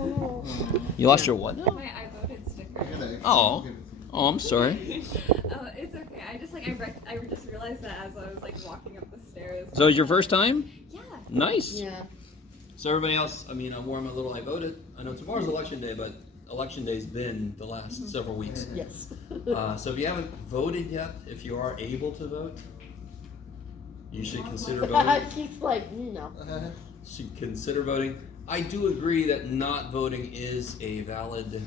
Oh. You lost your what? My I voted sticker. Oh. Oh, I'm sorry. It's okay. I just realized that as I was like walking up the stairs. So it's your first time? Yeah. Nice. Yeah. So everybody else, I wore my little I voted. I know tomorrow's election day, but election day's been the last several weeks. Yes. So if you haven't voted yet, if you are able to vote, you should consider voting. He's like, no. Should consider voting. I do agree that not voting is a valid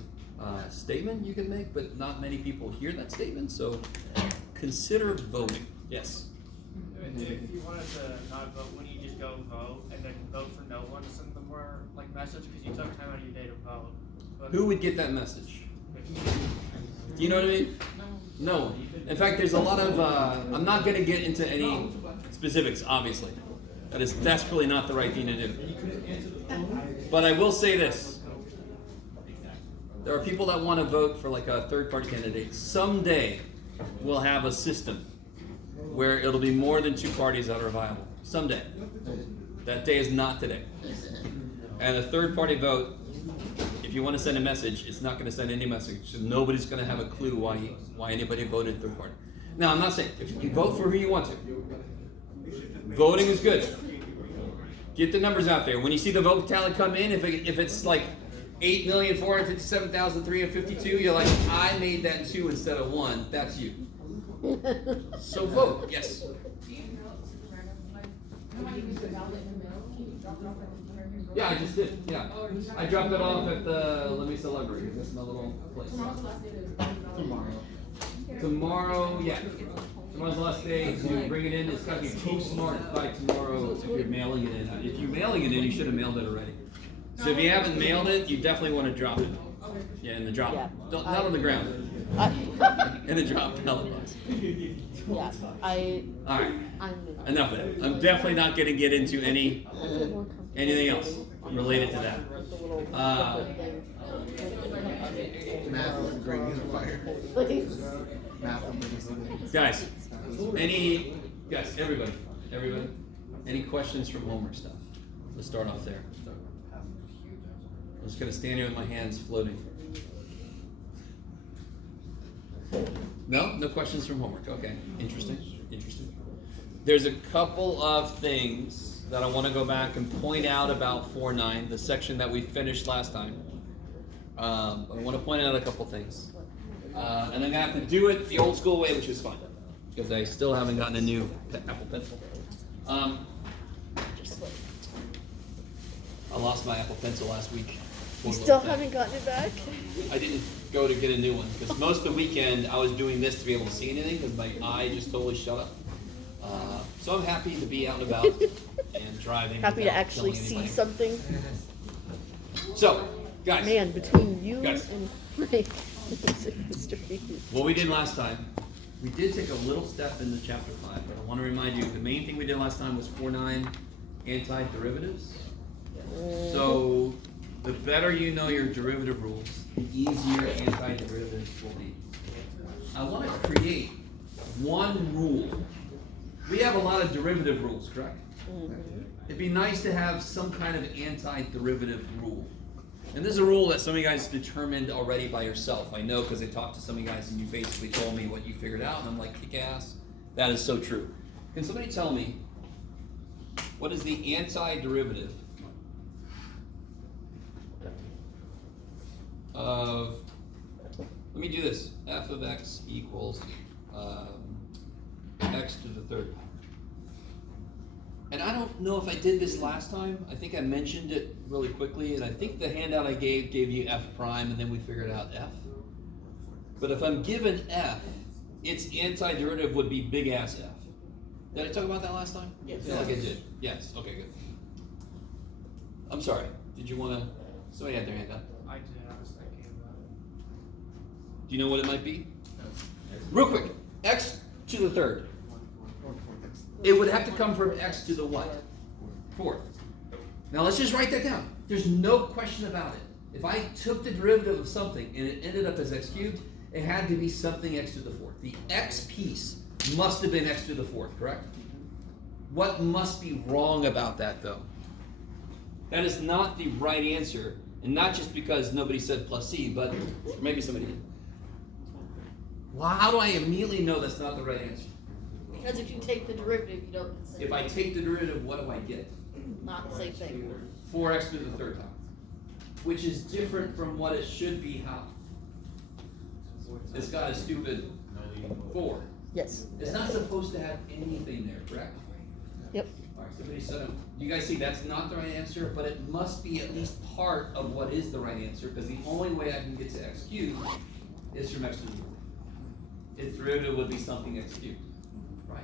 statement you can make, but not many people hear that statement, so consider voting. Yes? If you wanted to not vote, wouldn't you just go vote and then vote for no one to send them more message because you took time out of your day to vote? But Who would get that message? Do you know what I mean? No one. In fact, there's a lot of, I'm not going to get into any specifics, obviously. That is desperately not the right thing to do. But I will say this. There are people that want to vote for like a third-party candidate. Someday we'll have a system where it'll be more than two parties that are viable. Someday. That day is not today. And a third-party vote, if you want to send a message, it's not going to send any message. So nobody's going to have a clue why anybody voted third party. Now, I'm not saying, if you vote for who you want to. Voting is good. Get the numbers out there. When you see the vote tally come in, if it's like 8,457,352, you're like, I made that 2 instead of 1. That's you. So vote. Yes. Yeah, I just did. Yeah, I dropped it off at the La Mesa Library. That's my little place. Tomorrow, yeah. Tomorrow's the last day to bring it in. It's got to be postmarked by tomorrow if you're mailing it in. If you're mailing it in, you should have mailed it already. So if you haven't mailed it, you definitely want to drop it. Yeah, in the drop. Yeah. Not on the ground. In the drop ballot box. Yeah, All right. I'm Enough of that. I'm definitely not going to get into anything else related to that. Math is a great unifier. Math is Guys, everybody, any questions from homework stuff? Let's start off there. I'm just going to stand here with my hands floating. No questions from homework. Okay, interesting. There's a couple of things that I want to go back and point out about 4.9, the section that we finished last time. I want to point out a couple things. And I'm going to have to do it the old school way, which is fine, because I still haven't gotten a new Apple Pencil. I lost my Apple Pencil last week. You still haven't gotten it back? I didn't go to get a new one, because most of the weekend I was doing this to be able to see anything, because my eye just totally shut up. So I'm happy to be out and about and driving. Happy to actually see something. So, guys. Man, between you Guys. and my music history. What we did last time, we did take a little step into chapter 5, but I want to remind you, the main thing we did last time was 4.9 anti-derivatives. So, the better you know your derivative rules, the easier anti-derivatives will be. I want to create one rule. We have a lot of derivative rules, correct? It'd be nice to have some kind of anti-derivative rule. And this is a rule that some of you guys determined already by yourself. I know because I talked to some of you guys and you basically told me what you figured out, and I'm like, kick ass. That is so true. Can somebody tell me, what is the anti-derivative of, let me do this, f of x equals x to the third. And I don't know if I did this last time. I think I mentioned it really quickly, and I think the handout I gave you f prime, and then we figured out f. But if I'm given f, its antiderivative would be big ass f. Did I talk about that last time? Yes. I feel like I did. Yes. Okay, good. I'm sorry. Did you want to? Somebody had their hand up. I did. I was thinking about it. Do you know what it might be? Real quick. X to the third. It would have to come from x to the what? Fourth. Now let's just write that down. There's no question about it. If I took the derivative of something and it ended up as x cubed, it had to be something x to the fourth. The x piece must have been x to the fourth, correct? What must be wrong about that, though? That is not the right answer And not just because nobody said plus c, but maybe somebody did. Well, how do I immediately know that's not the right answer? Because if you take the derivative, you don't get the same. If I take the derivative, what do I get? Not the same thing. 4x to the third time. Which is different from what it should be. How? It's got a stupid 4. Yes. It's not supposed to have anything there, correct? Yep. Alright, somebody said, you guys see that's not the right answer, but it must be at least part of what is the right answer, because the only way I can get to x cubed is from x to the 4th. Its derivative would be something x cubed, right?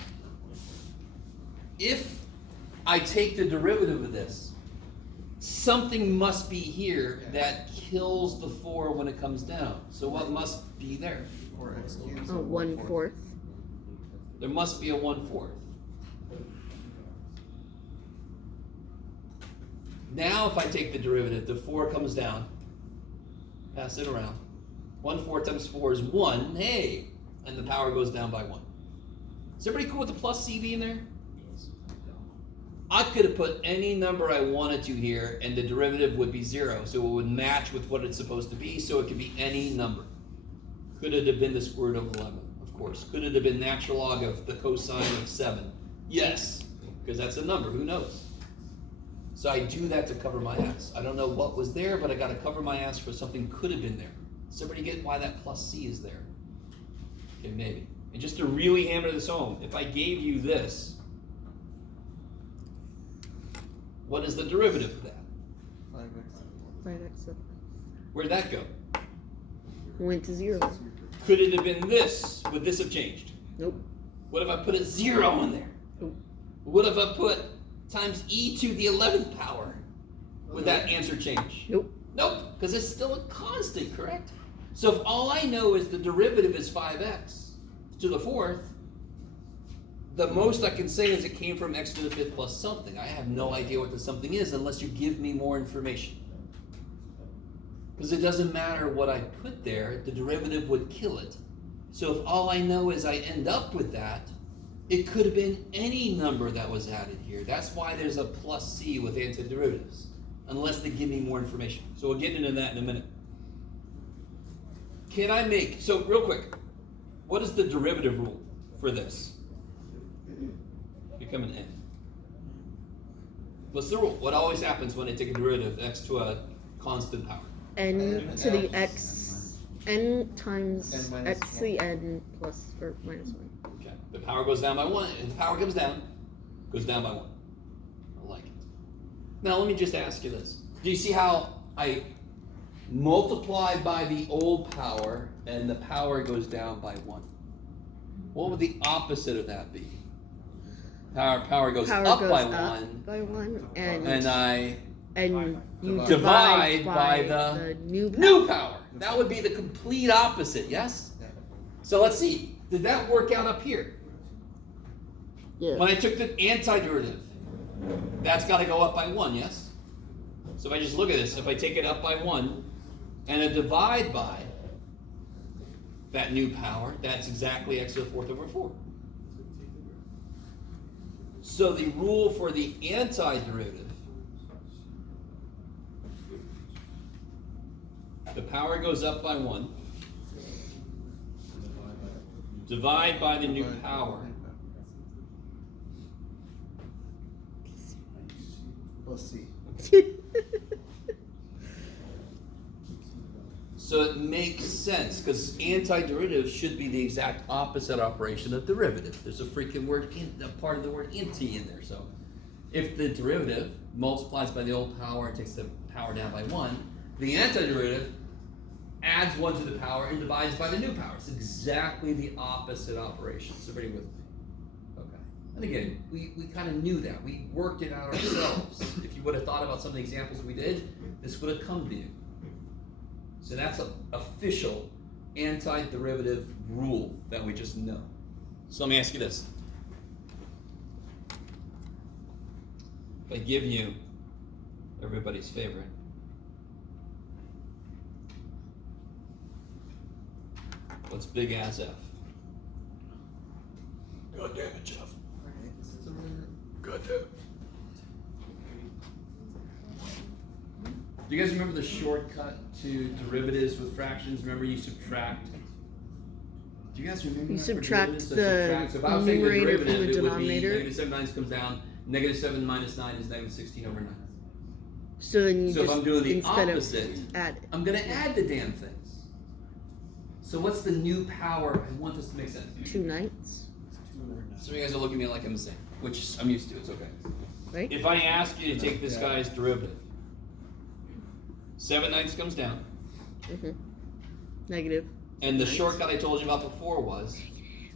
If I take the derivative of this, something must be here that kills the 4 when it comes down. So what must be there? 4x cubed. 1/4. There must be a 1/4. Now if I take the derivative, the 4 comes down, pass it around. 1/4 times 4 is 1, hey, and the power goes down by 1. Is everybody cool with the plus c being there? I could have put any number I wanted to here, and the derivative would be 0, so it would match with what it's supposed to be, so it could be any number. Could it have been the square root of 11? Of course. Could it have been natural log of the cosine of 7? Yes, because that's a number, who knows? So I do that to cover my ass. I don't know what was there, but I got to cover my ass for something could have been there. Does everybody get why that plus c is there? Okay, maybe. And just to really hammer this home, if I gave you this, what is the derivative of that? 5x. 5x Where'd that go? went to 0. Could it have been this? Would this have changed? Nope. What if I put a 0 in there? Nope. What if I put times e to the 11th power? Would that answer change? Nope. Nope, because it's still a constant, correct? So if all I know is the derivative is 5x to the 4th, the most I can say is it came from x to the 5th plus something. I have no idea what the something is unless you give me more information. Because it doesn't matter what I put there, the derivative would kill it. So if all I know is I end up with that, it could have been any number that was added here. That's why there's a plus c with antiderivatives, unless they give me more information. So we'll get into that in a minute. Can I make, so real quick, what is the derivative rule for this? Become an n. What's the rule? What always happens when I take a derivative x to a constant power? N to the x, n times N minus x to the n plus or minus 1. Okay. The power goes down by 1, and the power comes down, goes down by 1. I like it. Now let me just ask you this. Do you see how I multiply by the old power and the power goes down by 1? What would the opposite of that be? Power goes up by 1, by 1 and you divide by the new new power. That would be the complete opposite, yes? Yeah. So let's see. Did that work out up here? Yeah. When I took the antiderivative, that's got to go up by 1, yes? So if I just look at this, if I take it up by 1 and I divide by that new power, that's exactly x to the 4th over 4. So the rule for the antiderivative, the power goes up by 1, divide by the new power, Plus c. so it makes sense because antiderivative should be the exact opposite operation of derivative. There's a freaking word, a part of the word anti in there. So if the derivative multiplies by the old power and takes the power down by 1, the antiderivative adds 1 to the power and divides by the new power. It's exactly the opposite operation. So everybody with me? Okay. And again, we kind of knew that. We worked it out ourselves. If you would have thought about some of the examples we did, this would have come to you. So that's an official antiderivative rule that we just know. So let me ask you this. If I give you everybody's favorite, what's big as F? God damn it, Jeff. God damn it. Do you guys remember the shortcut to derivatives with fractions? Remember you subtract. Do you guys remember? You that for subtract derivatives? So the So if I was taking the numerator from the derivative, it would be denominator. negative 7 9 comes down. Negative 7 minus 9 is negative 16 over 9. So then you So if just I'm doing the instead opposite, of add it. I'm gonna add the damn things. So what's the new power? I want this to make sense. 2 ninths, So you guys are looking at me like I'm the same, which I'm used to. It's okay. right? If I ask you to take this guy's derivative, 7 ninths comes down, Mm-hmm. Negative. and the shortcut I told you about before was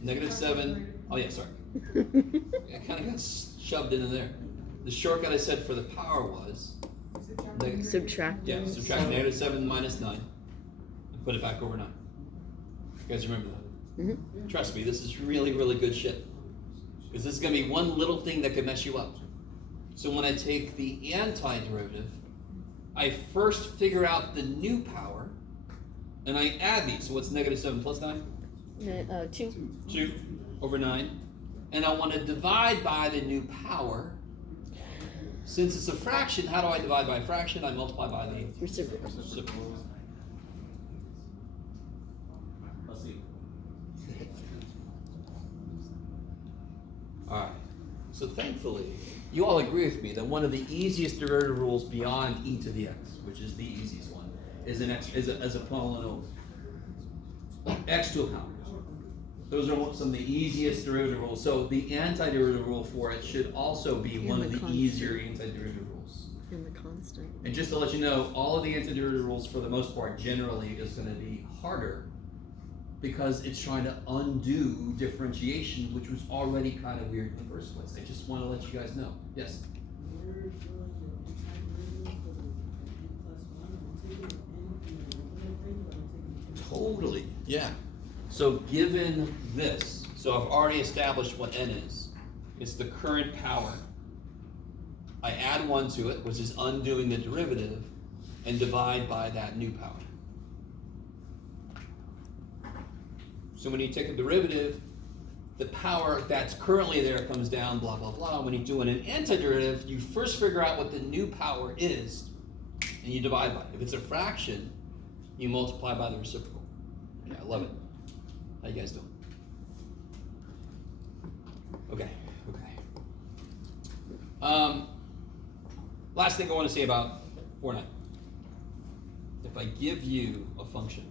negative 7. Oh yeah, sorry. It kind of got shoved into there. The shortcut I said for the power was Subtracting. subtract negative 7 minus 9 and put it back over 9. You guys remember that? Mm-hmm. Trust me, this is really, really good shit. Because this is going to be one little thing that could mess you up. So when I take the antiderivative, I first figure out the new power, and I add these. So what's negative 7 plus 9? 2. 2 over 9. And I want to divide by the new power. Since it's a fraction, how do I divide by a fraction? I multiply by the Reciprocal. reciprocal. Let's see. Alright. So thankfully, you all agree with me that one of the easiest derivative rules beyond e to the x, which is the easiest one, is an x as a polynomial. X to a power. Those are some of the easiest derivative rules. So the antiderivative rule for it should also be And one the of the constant. easier antiderivative rules. And the constant. And just to let you know, all of the antiderivative rules for the most part generally is going to be harder because it's trying to undo differentiation, which was already kind of weird in the first place. I just want to let you guys know. Yes? Totally, yeah. So given this, so I've already established what n is. It's the current power. I add 1 to it, which is undoing the derivative, and divide by that new power. So when you take a derivative, the power that's currently there comes down, blah, blah, blah. When you're doing an antiderivative, you first figure out what the new power is, and you divide by it. If it's a fraction, you multiply by the reciprocal. Yeah, I love it. How you guys doing? Okay. Last thing I want to say about 4-9. If I give you a function,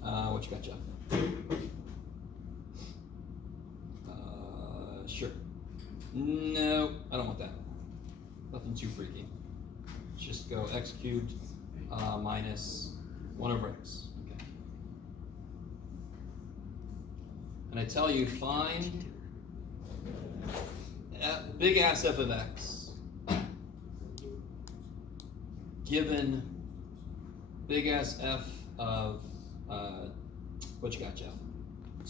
what you got, Jeff? Sure. No, I don't want that. Nothing too freaky. Just go x cubed minus 1 over x. Okay. And I tell you, find big ass f of x given big ass f of what you got, Jeff?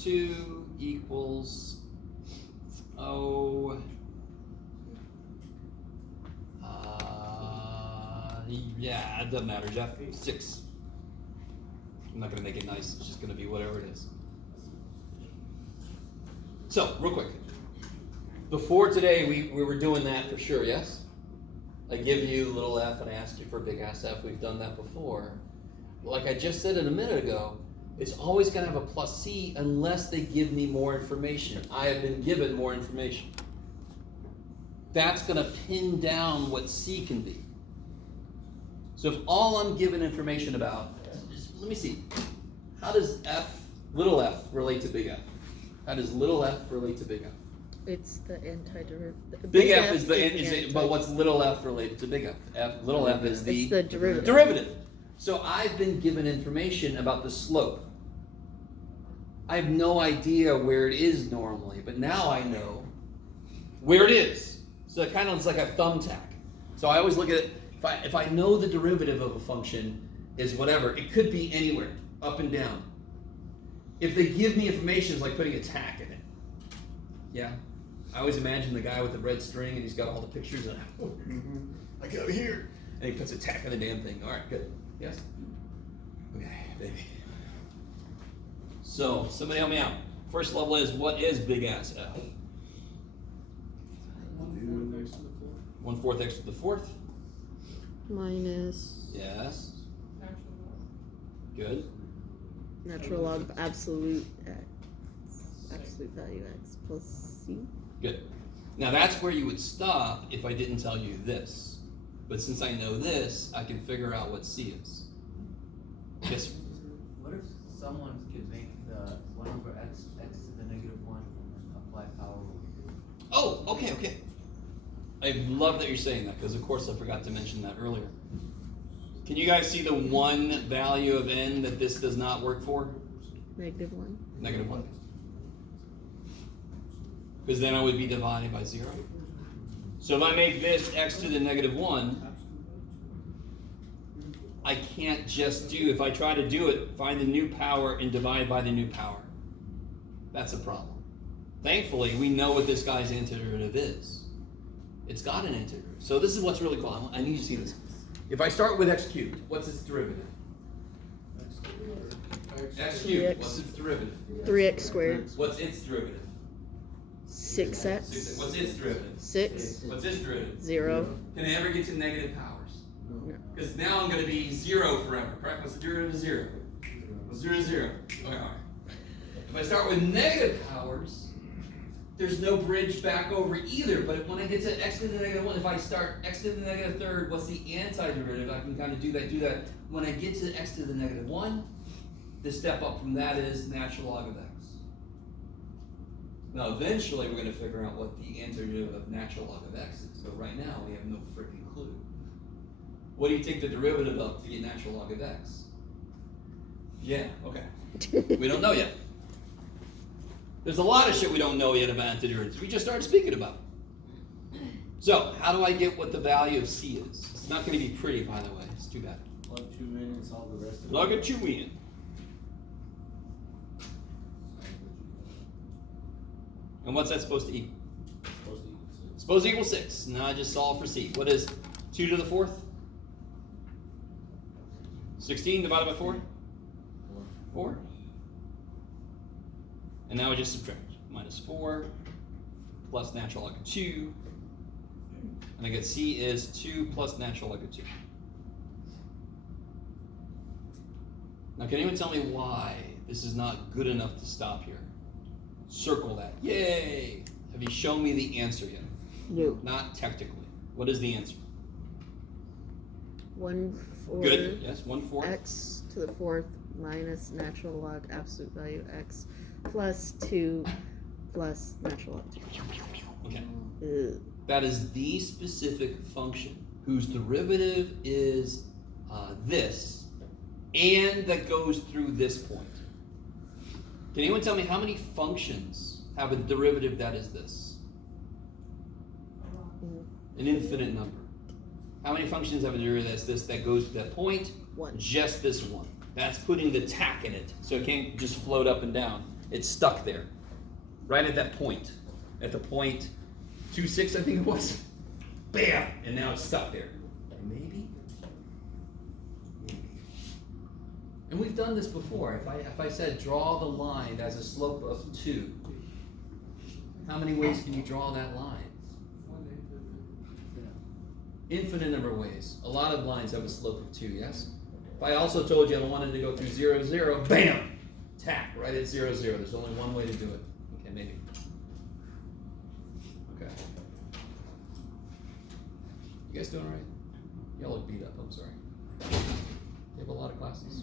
2 equals yeah, it doesn't matter, Jeff. 6. I'm not gonna make it nice. It's just gonna be whatever it is. So, real quick. Before today, we were doing that for sure, yes? I give you little f and I ask you for big ass f. We've done that before. Like I just said a minute ago, it's always going to have a plus c unless they give me more information. I have been given more information. That's going to pin down what c can be. So if all I'm given information about, let me see, how does little f relate to big F? How does little f relate to big F? It's the antiderivative. Big F is but what's little f related to big F? Little f is It's the derivative. derivative. So I've been given information about the slope. I have no idea where it is normally, but now I know where it is. So it kind of is like a thumbtack. So I always look at it, if I know the derivative of a function is whatever, it could be anywhere, up and down. If they give me information, it's like putting a tack in it. Yeah? I always imagine the guy with the red string and he's got all the pictures and I go here. And he puts a tack on the damn thing. All right, good. Yes? Okay, baby. So, somebody help me out. First level is, what is big ass F? 1/4 x to the 4th. minus Yes. Good. natural log of absolute x, absolute value x plus c. Good. Now that's where you would stop if I didn't tell you this. But since I know this, I can figure out what c is. Yes. What if someone could make the 1 over x to the negative 1 and apply power over? Oh, okay. I love that you're saying that because of course I forgot to mention that earlier. Can you guys see the one value of n that this does not work for? Negative 1. Negative 1. Because then I would be divided by 0. So if I make this x to the negative 1, I can't just do, if I try to do it, find the new power and divide by the new power. That's a problem. Thankfully, we know what this guy's antiderivative is. It's got an antiderivative. So this is what's really cool. I need you to see this. If I start with x cubed, what's its derivative? X cubed, 3x. what's its derivative? 3x squared. What's its derivative? 6x. What's its derivative? 6. What's its derivative? 0. Can I ever get to negative powers? No. Because now I'm going to be 0 forever, correct? What's the derivative of 0? What's 0 is 0? Okay, all right. If I start with negative powers, there's no bridge back over either. But when I get to x to the negative 1, if I start x to the negative third, what's the antiderivative? I can kind of do that. When I get to x to the negative 1, the step up from that is natural log of x. Now eventually we're going to figure out what the antiderivative of natural log of x is. But right now we have no freaking clue. What do you take the derivative of to get natural log of x? Yeah, okay. We don't know yet. There's a lot of shit we don't know yet about antiderivatives. We just started speaking about it. So, how do I get what the value of c is? It's not going to be pretty, by the way. It's too bad. Plug 2 in and solve the rest of it. Plug a 2 in. And what's that supposed to equal? Supposed to equal 6. Supposed to equal 6. Now I just solve for c. What is 2 to the 4th? 16 divided by 4? 4. And now I just subtract. Minus 4 plus natural log of 2. And I get c is 2 plus natural log of 2. Now can anyone tell me why this is not good enough to stop here? Circle that. Yay! Have you shown me the answer yet? No. Not technically. What is the answer? 1/4. Good. Yes, 1/4. X to the 4th minus natural log absolute value x plus 2 plus natural log 2. Okay. Ugh. That is the specific function whose derivative is this, and that goes through this point. Can anyone tell me how many functions have a derivative that is this? An infinite number. How many functions have a derivative that's this that goes to that point? 1. Just this one. That's putting the tack in it, so it can't just float up and down. It's stuck there, right at that point. At the point 2,6, I think it was. Bam! And now it's stuck there. Maybe. And we've done this before. If I said draw the line as a slope of 2, how many ways can you draw that line? Infinite number of ways. A lot of lines have a slope of 2, yes? If I also told you I wanted to go through 0, 0, bam! Tack, right at 0, 0. There's only one way to do it. Okay, maybe. Okay. You guys doing all right? Y'all look beat up, I'm sorry. You have a lot of classes.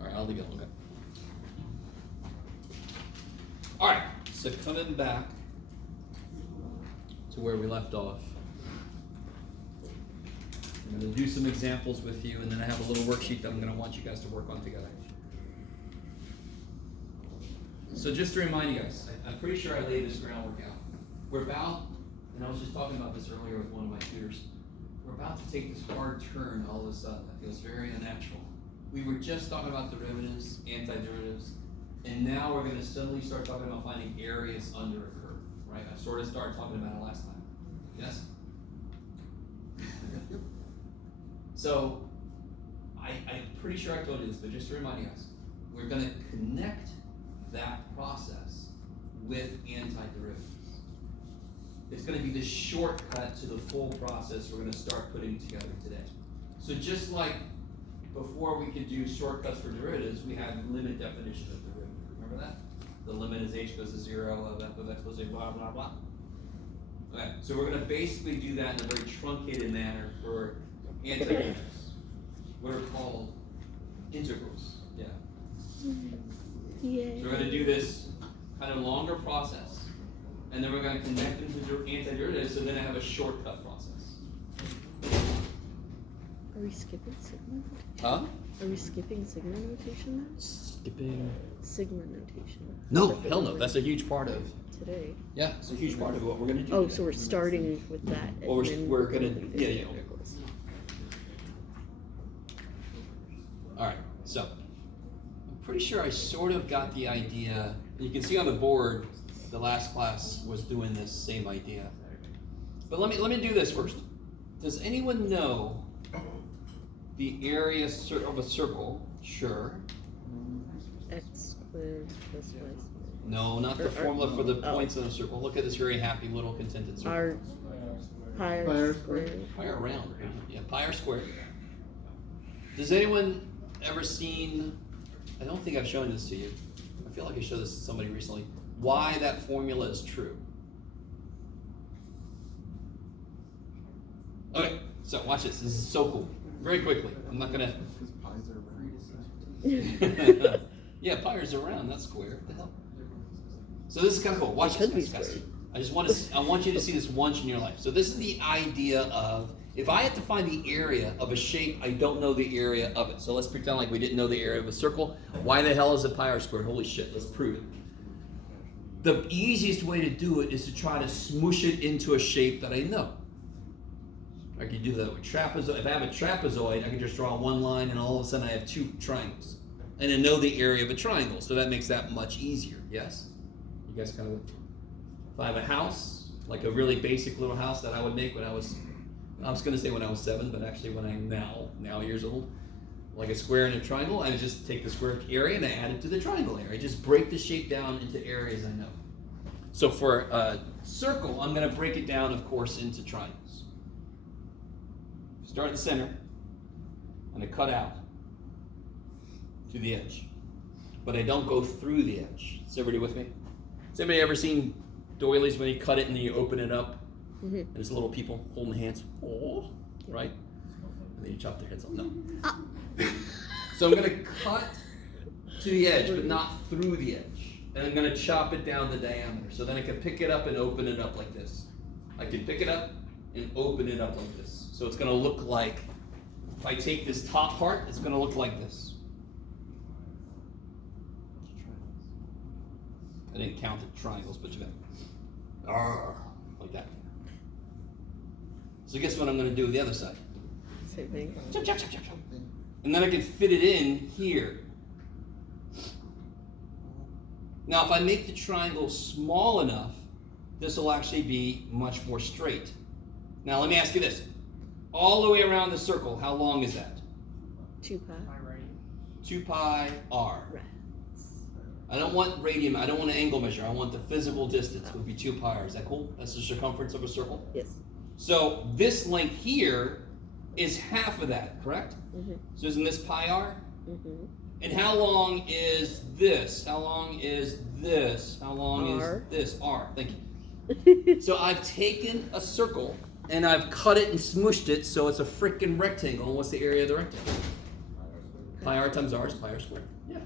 All right, I'll leave it. Okay. All right, so coming back to where we left off. I'm going to do some examples with you, and then I have a little worksheet that I'm going to want you guys to work on together. So just to remind you guys, I'm pretty sure I laid this groundwork out. We're about, and I was just talking about this earlier with one of my tutors, we're about to take this hard turn all of a sudden. That feels very unnatural. We were just talking about derivatives, antiderivatives, and now we're going to suddenly start talking about finding areas under a curve, right? I sort of started talking about it last time. Yes? So, I'm pretty sure I told you this, but just to remind you guys, we're going to connect that process with antiderivatives. it's gonna be the shortcut to the full process we're gonna start putting together today. So just like before we could do shortcuts for derivatives, we had limit definition of derivative. Remember that? The limit is h goes to 0 of f of x plus a blah blah blah. Okay, so we're gonna basically do that in a very truncated manner for anti-units. What are called integrals. Yeah. Yeah. So we're gonna do this kind of longer process, and then we're gonna connect them to antiderivatives, so then I have a shortcut process. Are we skipping sigma? Huh? Are we skipping sigma notation now? Skipping. Sigma notation. No, hell no. That's a huge part of. Today. Yeah, it's a huge part of what we're gonna do. Oh, today. so we're starting with that. And Well, then we're gonna- do the yeah, yeah. integrals. All right. So I'm pretty sure I sort of got the idea. You can see on the board, the last class was doing this same idea. But let me do this first. Does anyone know the area of a circle? Sure. X squared plus y squared. No, not the Or- formula for the oh. points of a circle. Look at this very happy little contented circle. R pi Pi r r squared. Pi r round. Yeah, pi r squared. Does anyone ever seen, I don't think I've shown this to you. I feel like I showed this to somebody recently. Why that formula is true. Okay, so watch this. This is so cool. Very quickly. I'm not gonna. Because pies are round. Yeah, pi is around. That's square. What the hell? So this is kind of cool. Watch It this, could be guys. square. I want you to see this once in your life. So this is the idea of, if I had to find the area of a shape, I don't know the area of it. So let's pretend like we didn't know the area of a circle. Why the hell is it pi r squared? Holy shit, let's prove it. The easiest way to do it is to try to smoosh it into a shape that I know. I could do that with trapezoid. If I have a trapezoid, I can just draw one line and all of a sudden I have two triangles. And I know the area of a triangle, so that makes that much easier, yes? You guys kind of, if I have a house, like a really basic little house that I would make when I was gonna say when I was 7, but actually when I'm now years old, like a square and a triangle, I just take the square area and I add it to the triangle area. I just break the shape down into areas I know. So for a circle, I'm gonna break it down, of course, into triangles. Start in the center, and I cut out to the edge. But I don't go through the edge. Is everybody with me? Has anybody ever seen doilies when you cut it and then you open it up? Mhm. There's little people holding hands. Oh, right? And then you chop their heads off. No. So I'm gonna cut to the edge, but not through the edge. And I'm gonna chop it down the diameter. So then I can pick it up and open it up like this. I can pick it up and open it up like this. So it's gonna look like, if I take this top part, it's gonna look like this. I didn't count the triangles, but you got like that. So guess what I'm gonna do with the other side? Same thing. Chop, chop, chop, chop, chop. And then I can fit it in here. Now, if I make the triangle small enough, this will actually be much more straight. Now, let me ask you this. All the way around the circle, how long is that? 2 pi. Am I right? 2 pi r. Rats. I don't want radian, I don't want an angle measure, I want the physical distance, it would be 2 pi r. Is that cool? That's the circumference of a circle? Yes. So this length here is half of that, correct? Mhm. So isn't this pi r? Mhm. And how long is this? How long is this? How long R. is this? R, thank you. So I've taken a circle and I've cut it and smooshed it so it's a freaking rectangle. And what's the area of the rectangle? Pi r times r is pi r squared. Yeah.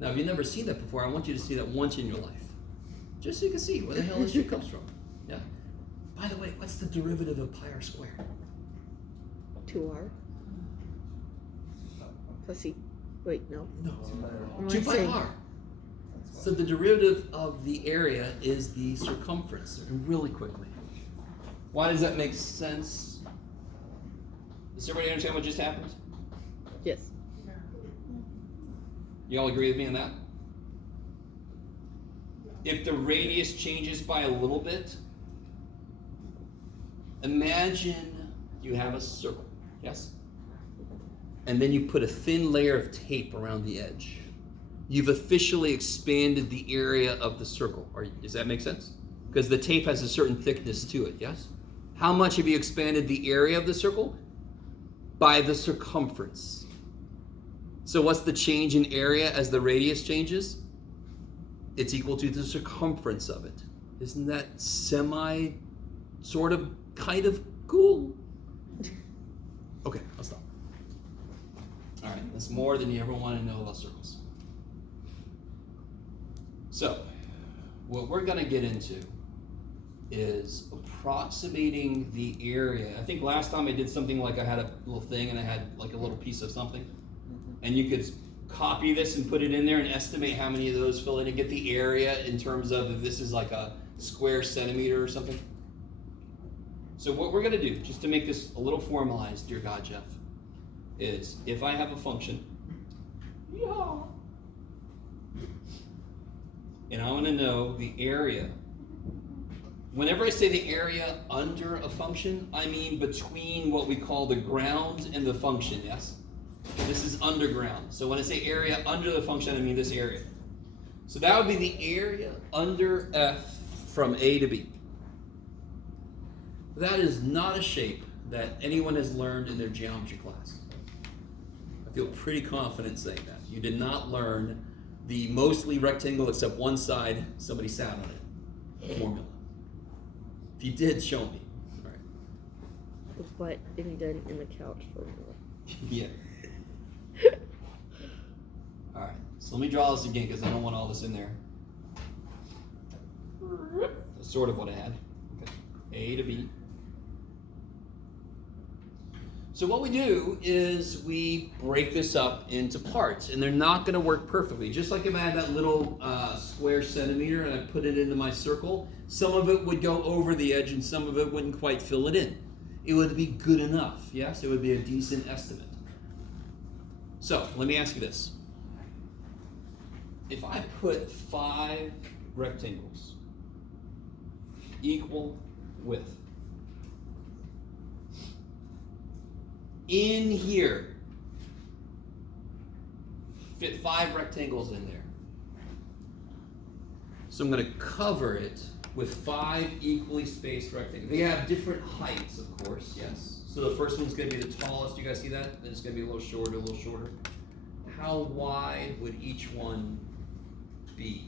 Now, if you've never seen that before, I want you to see that once in your life. Just so you can see where the hell this shit comes from. Yeah. By the way, what's the derivative of pi r squared? 2r. Plus e. Wait, no. No. What am 2 I pi saying? r. So the derivative of the area is the circumference. And really quickly. Why does that make sense? Does everybody understand what just happened? Yes. You all agree with me on that? If the radius changes by a little bit, imagine you have a circle, yes? And then you put a thin layer of tape around the edge. You've officially expanded the area of the circle. Does that make sense? because the tape has a certain thickness to it, yes? How much have you expanded the area of the circle? By the circumference. So what's the change in area as the radius changes? It's equal to the circumference of it. Isn't that sort of, kind of cool? Okay, I'll stop. All right, that's more than you ever want to know about circles. So, what we're going to get into is approximating the area. I think last time I did something like I had a little thing and I had like a little piece of something. And you could copy this and put it in there and estimate how many of those fill in and get the area in terms of if this is like a square centimeter or something. So what we're going to do, just to make this a little formalized, dear God, Jeff, is if I have a function, and I want to know the area. Whenever I say the area under a function, I mean between what we call the ground and the function, yes? This is underground. So when I say area under the function, I mean this area. So that would be the area under F from A to B. That is not a shape that anyone has learned in their geometry class. I feel pretty confident saying that. You did not learn the mostly rectangle except one side, somebody sat on it formula. If you did, show me. All right. What indent in the couch formula? Yeah. All right. So let me draw this again because I don't want all this in there. That's sort of what I had. Okay. A to B. So what we do is we break this up into parts, and they're not going to work perfectly. Just like if I had that little square centimeter and I put it into my circle, some of it would go over the edge and some of it wouldn't quite fill it in. It would be good enough, yes? It would be a decent estimate. So let me ask you this. If I put 5 rectangles equal width in here, fit 5 rectangles in there. So I'm going to cover it with 5 equally spaced rectangles. They have different heights, of course, yes. So the first one's going to be the tallest. You guys see that? Then it's going to be a little shorter, a little shorter. How wide would each one be?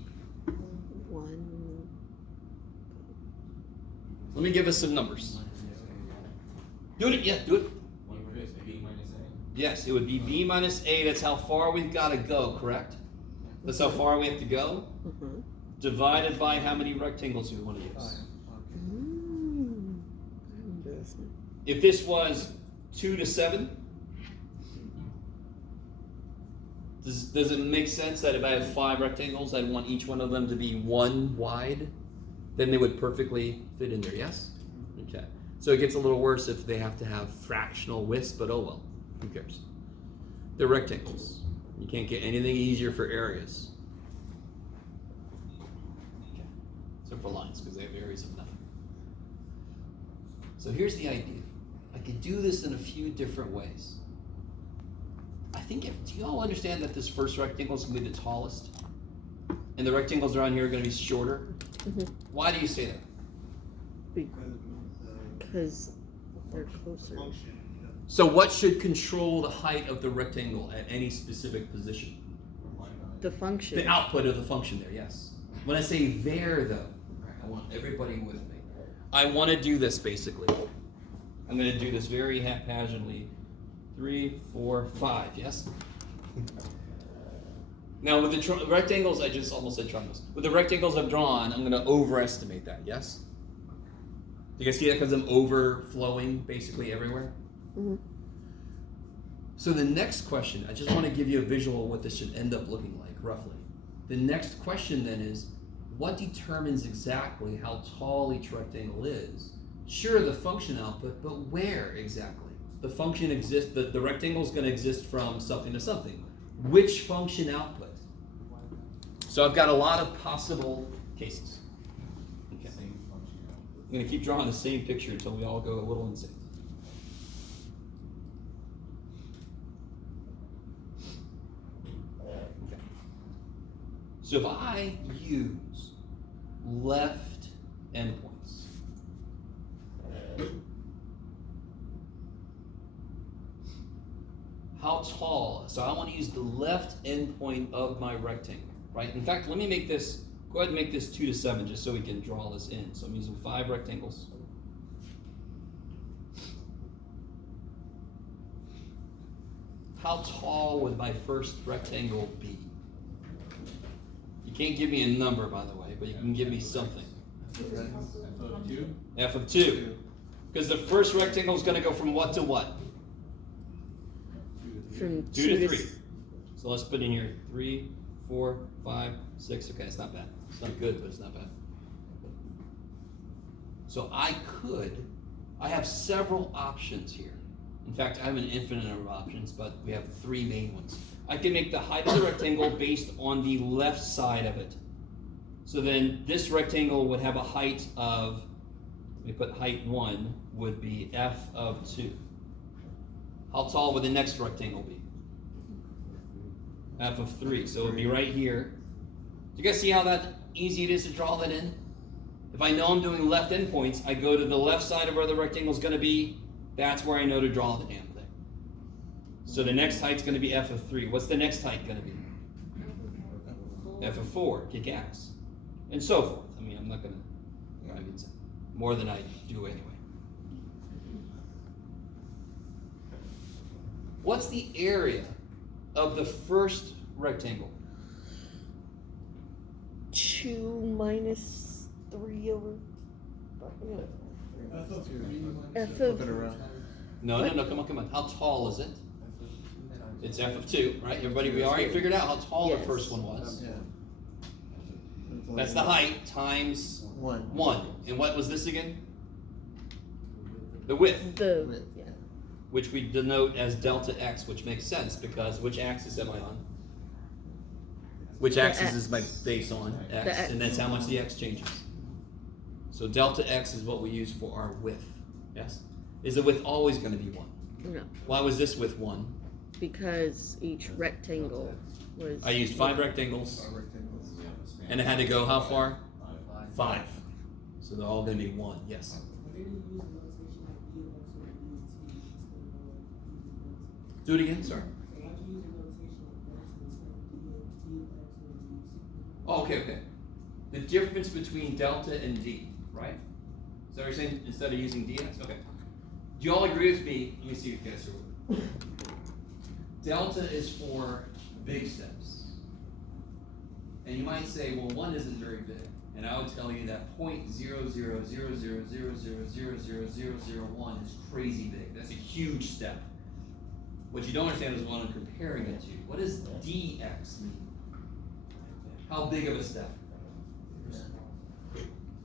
1. Let me give us some numbers. Do it, yeah, do it. Yes, it would be B minus A. That's how far we've got to go, correct? That's how far we have to go. Mm-hmm. Divided by how many rectangles do we want to use? If this was 2 to 7, does it make sense that if I have 5 rectangles, I'd want each one of them to be 1 wide? Then they would perfectly fit in there, yes? Okay. So it gets a little worse if they have to have fractional widths, but oh well. Who cares? They're rectangles. You can't get anything easier for areas. Okay. Except for lines, because they have areas of nothing. So here's the idea. I could do this in a few different ways. I think, do you all understand that this first rectangle is going to be the tallest? And the rectangles around here are going to be shorter? Mm-hmm. Why do you say that? Because they're closer. So what should control the height of the rectangle at any specific position? The function. The output of the function there, yes. When I say there, though, I want everybody with me. I want to do this, basically. I'm going to do this very haphazardly. 3, 4, 5, yes? Now, with the rectangles, I just almost said triangles. With the rectangles I've drawn, I'm going to overestimate that, yes? Do you guys see that because I'm overflowing basically everywhere? Mm-hmm. So the next question, I just want to give you a visual of what this should end up looking like, roughly. The next question then is, what determines exactly how tall each rectangle is? Sure, the function output, but where exactly? The function exists, the rectangle is going to exist from something to something. Which function output? So I've got a lot of possible cases. Okay. I'm going to keep drawing the same picture until we all go a little insane. So if I use left how tall, so I want to use the left endpoint of my rectangle, right? In fact, let me make this, go ahead and make this 2 to 7 just so we can draw this in. So I'm using 5 rectangles. How tall would my first rectangle be? You can't give me a number, by the way, but you can give me something. F of 2. Because the first rectangle is going to go from what to what? From 2 to 3. So let's put in here 3, 4, 5, 6. Okay, it's not bad. It's not good, but it's not bad. So I have several options here. In fact, I have an infinite number of options, but we have 3 main ones. I can make the height of the rectangle based on the left side of it. So then this rectangle would have a height of, let me put height 1 would be f of 2. How tall would the next rectangle be? F of 3. So it would be right here. Do you guys see how that easy it is to draw that in? If I know I'm doing left endpoints, I go to the left side of where the rectangle is going to be. That's where I know to draw the damn thing. So the next height's going to be f of 3. What's the next height going to be? F of 4. Kick ass. And so forth. I mean, I'm not going to, I mean, more than I do anyway. What's the area of the first rectangle? 2 minus 3 over. F Flip it of around. No, come on. How tall is it? It's f of 2, right? Everybody, we already figured out how tall the Yes. first one was. Yeah. That's the height times 1. And what was this again? The width, the yeah. which we denote as delta x, which makes sense because which axis am I on? Which axis is my base on? X, X. and that's how much the x changes. So delta x is what we use for our width. Yes? Is the width always going to be 1? No, Why was this width 1? because each rectangle was. I used 5 rectangles, and it had to go how far? 5. So they're all going to be 1, yes. Do it again, sorry. Oh, okay. The difference between delta and d, right? Is that what you're saying? Instead of using dx? Okay. Do you all agree with me? Let me see if you guys are. Delta is for big steps. And you might say, well, 1 isn't very big. And I would tell you that 0.00000000001 is crazy big. That's a huge step. What you don't understand is what I'm comparing it to. What does dx mean? How big of a step?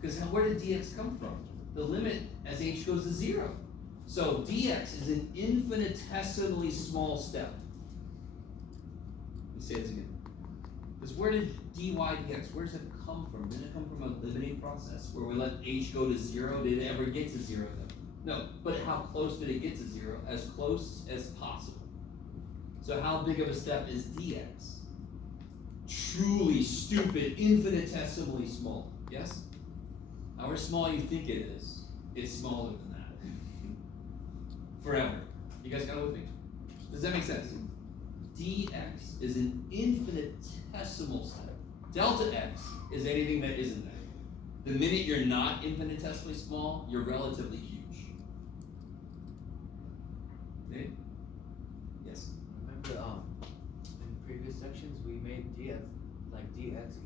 Because where did dx come from? The limit as h goes to 0. So dx is an infinitesimally small step. Let me say this again. Because where did dy dx, where does it come from? Didn't it come from a limiting process where we let h go to 0? Did it ever get to 0 then? No, but how close did it get to 0? As close as possible. So how big of a step is dx? Truly stupid, infinitesimally small. Yes? However small you think it is, it's smaller than that. Forever. You guys got it with me? Does that make sense? dx is an infinitesimal step. Delta x is anything that isn't that. The minute you're not infinitesimally small, you're relatively huge. Okay? Yes? Remember, in previous sections, we made dx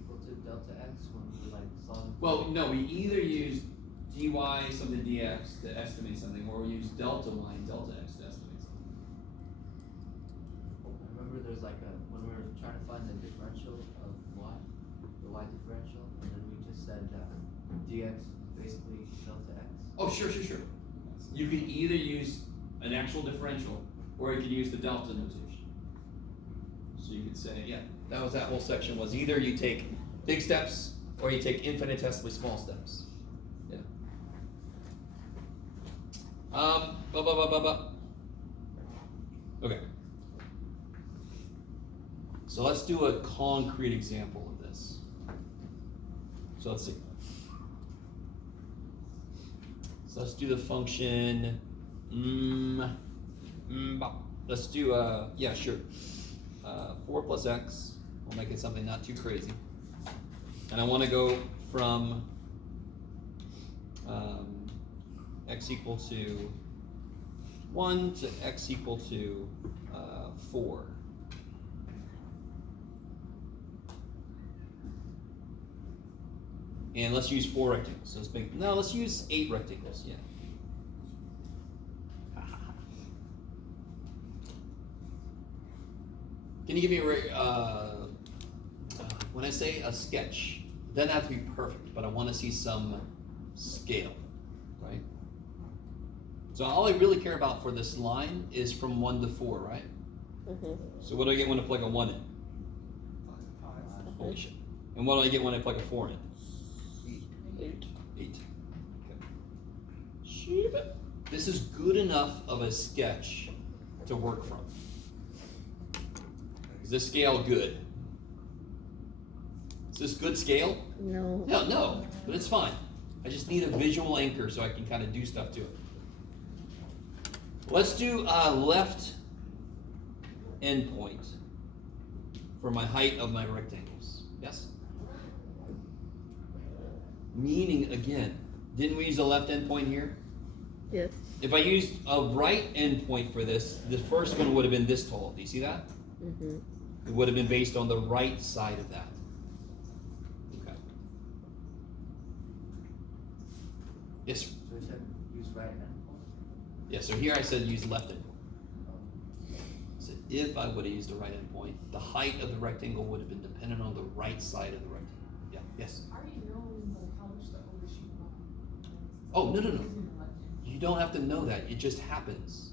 equal to delta x when we were solving. Well, no, we either use dy something dx to estimate something, or we use delta y and delta x to estimate something. I remember there's when we were trying to find the differential of y, the y differential, and then we just said dx basically delta x. Oh, sure. You can either use an actual differential, or you can use the delta notation. So you could say, yeah, that whole section was either you take big steps, or you take infinitesimally small steps. Yeah. Okay. So let's do a concrete example of this. So let's see. So let's do the function. let's do, yeah, sure. 4 plus x, we'll make it something not too crazy. And I wanna go from x equal to 1 to x equal to 4. And let's use 4 rectangles. So let's use 8 rectangles, yeah. Can you give me when I say a sketch, it doesn't have to be perfect, but I want to see some scale, right? So all I really care about for this line is from 1 to 4, right? Mhm. So what do I get when I plug a 1 in? Holy shit. And what do I get when I plug a 4 in? 8. Okay. Shit. This is good enough of a sketch to work from. Is this scale good? Is this good scale? No. No, but it's fine. I just need a visual anchor so I can kind of do stuff to it. Let's do left endpoint for my height of my rectangles. Yes? Meaning, again, didn't we use a left endpoint here? Yes. If I used a right endpoint for this, the first one would have been this tall. Do you see that? Mm-hmm. It would have been based on the right side of that. Okay. Yes. So you said use right hand. Yeah, so here I said use left endpoint. So if I would have used the right endpoint, the height of the rectangle would have been dependent on the right side of the rectangle. Yeah, yes. How do you know like how much the overshoot line? Oh, no. You don't have to know that. It just happens.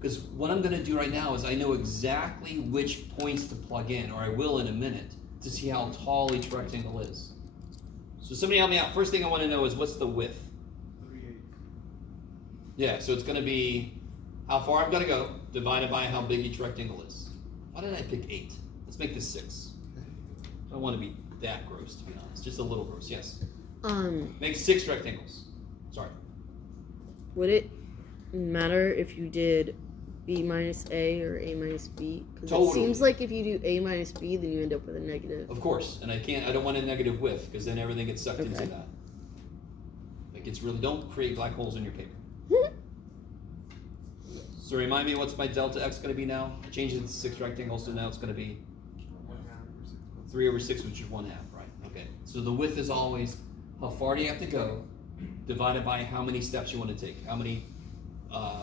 Because what I'm going to do right now is I know exactly which points to plug in, or I will in a minute, to see how tall each rectangle is. So somebody help me out. First thing I want to know is what's the width? 3/8. Yeah, so it's going to be how far I'm going to go divided by how big each rectangle is. Why did I pick 8? Let's make this 6. I don't want to be that gross, to be honest. Just a little gross, yes. Make 6 rectangles. Sorry. Would it matter if you did B minus A or A minus B? Because Totally. it seems like if you do A minus B, then you end up with a negative. Of course, and I don't want a negative width, because then everything gets sucked into Okay. that. Like it's really, don't create black holes in your paper. So remind me, what's my delta x going to be now? I changed it to 6 rectangles, so now it's going to be 3/6, which is 1/2, right? Okay. So the width is always how far do you have to go, divided by how many steps you want to take, how many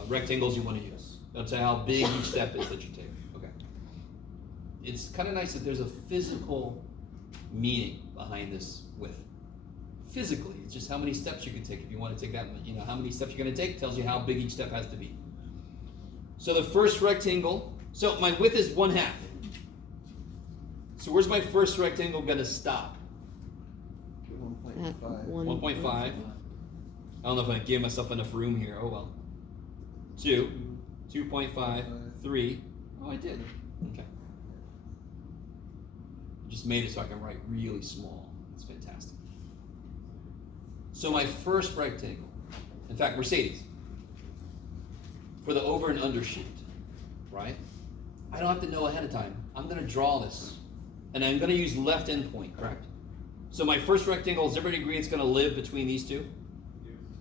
rectangles you want to use. That's how big each step is that you take. Okay. It's kind of nice that there's a physical meaning behind this width. Physically, it's just how many steps you can take. If you want to take that, how many steps you're going to take tells you how big each step has to be. So the first rectangle, so my width is 1/2. So where's my first rectangle going to stop? 1.5. 1.5. I don't know if I gave myself enough room here. Oh well. 2, 2.5, 3. Oh, I did. Okay. Just made it so I can write really small. It's fantastic. So my first rectangle, in fact, Mercedes, for the over and under sheet, right? I don't have to know ahead of time. I'm going to draw this, and I'm going to use left endpoint, correct? So my first rectangle, does everybody agree it's going to live between these two?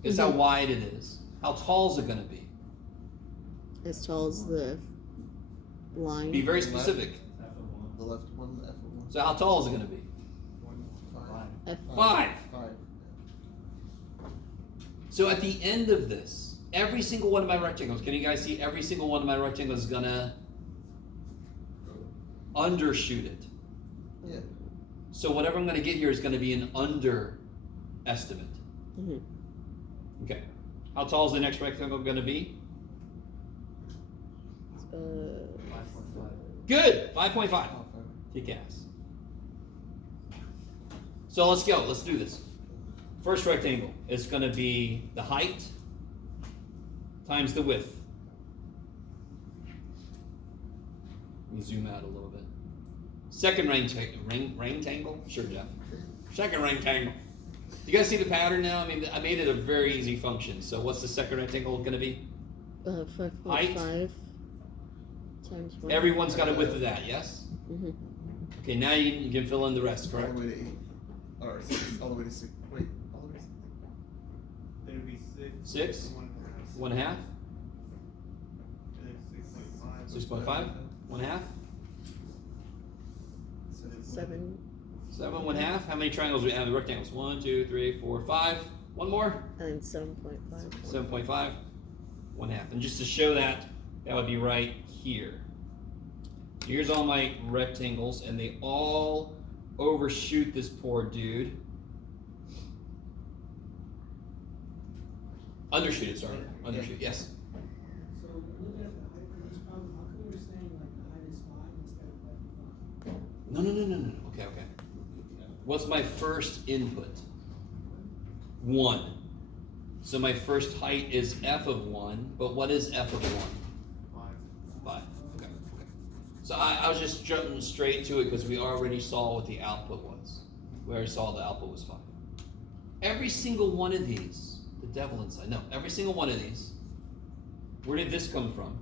Guess how wide it is. How tall is it going to be? As tall as the line. Be very specific. The left one, the F one. So how tall is it going to be? 5. F- 5. 5. So at the end of this, every single one of my rectangles, can you guys see every single one of my rectangles is going to undershoot it. Yeah. So whatever I'm going to get here is going to be an underestimate. Mhm. Okay. How tall is the next rectangle going to be? 5.5. Good. 5.5. Oh, 5. Kick ass. So let's go. Let's do this. First rectangle is going to be the height times the width. Let me zoom out a little bit. Second rectangle? Sure, Jeff. Second rectangle. You guys see the pattern now? I mean, I made it a very easy function. So what's the second rectangle going to be? 5.5 times 1. Everyone's got a width of that, yes? Mhm. Okay, now you can fill in the rest, All correct? the way to 8. Or 6. All the way to 6. Wait. All the way to 6. Then it'd be 6. 6? and 1/2. 1/2? And then 6.5. 6.5? 1/2? 7. 7, 1/2? How many triangles do we have? The rectangles? 1, 2, 3, 4, 5. One more? And 7.5. 7.5? 1/2. And just to show that, that would be right here. Here's all my rectangles, and they all overshoot this poor dude. Undershoot it, sorry. Undershoot, yes. So looking at the height for this problem, how come you're saying like the height is 5 instead of left 5? No. Okay. What's my first input? 1. So my first height is f of 1, but what is f of 1? 5. Okay. So I was just jumping straight to it because we already saw what the output was. We already saw the output was 5. Every single one of these, the devil inside, no, every single one of these, where did this come from?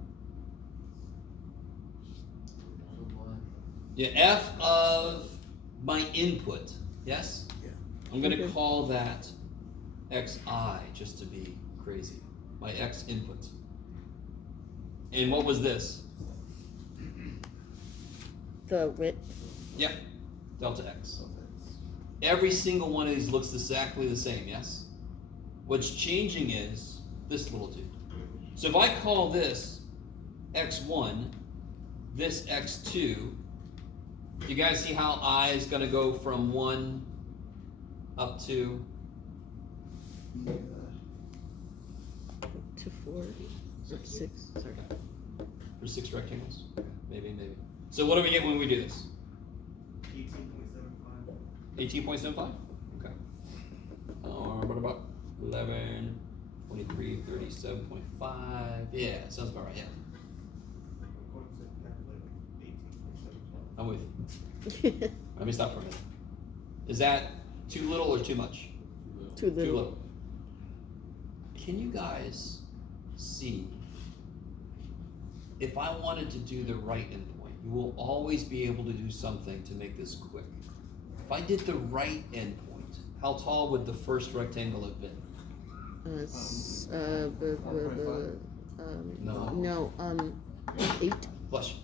Yeah, f of my input, yes? Yeah. I'm gonna Okay. call that xi, just to be crazy. My x input. And what was this? The width. Yep, delta x. So that's Every single one of these looks exactly the same, yes? What's changing is this little dude. So if I call this x1, this x2, you guys see how I is gonna go from 1 up to To 4. Or 6. Sorry. for 6 rectangles? Maybe. So what do we get when we do this? 18.75. 18.75? Okay. What about 11, 23, 37.5? Yeah, sounds about right, yeah. According to the calculator, 18.75. I'm with you. Let me stop for a minute. Is that too little or too much? Too little. Too little. Can you guys see, if I wanted to do the right endpoint, you will always be able to do something to make this quick. If I did the right endpoint, how tall would the first rectangle have been? 8. Plus,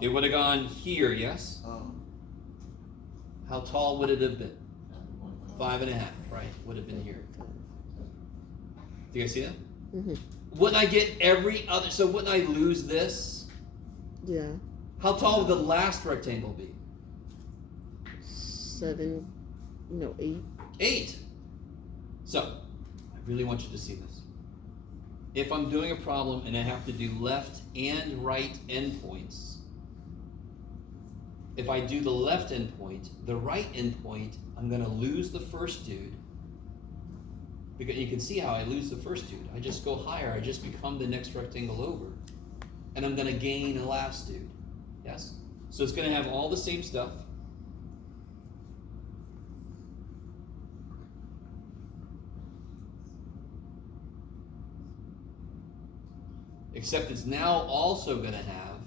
it would have gone here, yes? How tall would it have been? 5.5, right? Would have been here. Do you guys see that? Mm-hmm. Wouldn't I get every other, so wouldn't I lose this? Yeah. How tall would the last rectangle be? 7. No, 8. 8. So, I really want you to see this. If I'm doing a problem and I have to do left and right endpoints, if I do the left endpoint, the right endpoint, I'm gonna lose the first dude. Because you can see how I lose the first dude. I just go higher, I just become the next rectangle over. And I'm gonna gain a last dude. Yes? So it's gonna have all the same stuff. Except it's now also gonna have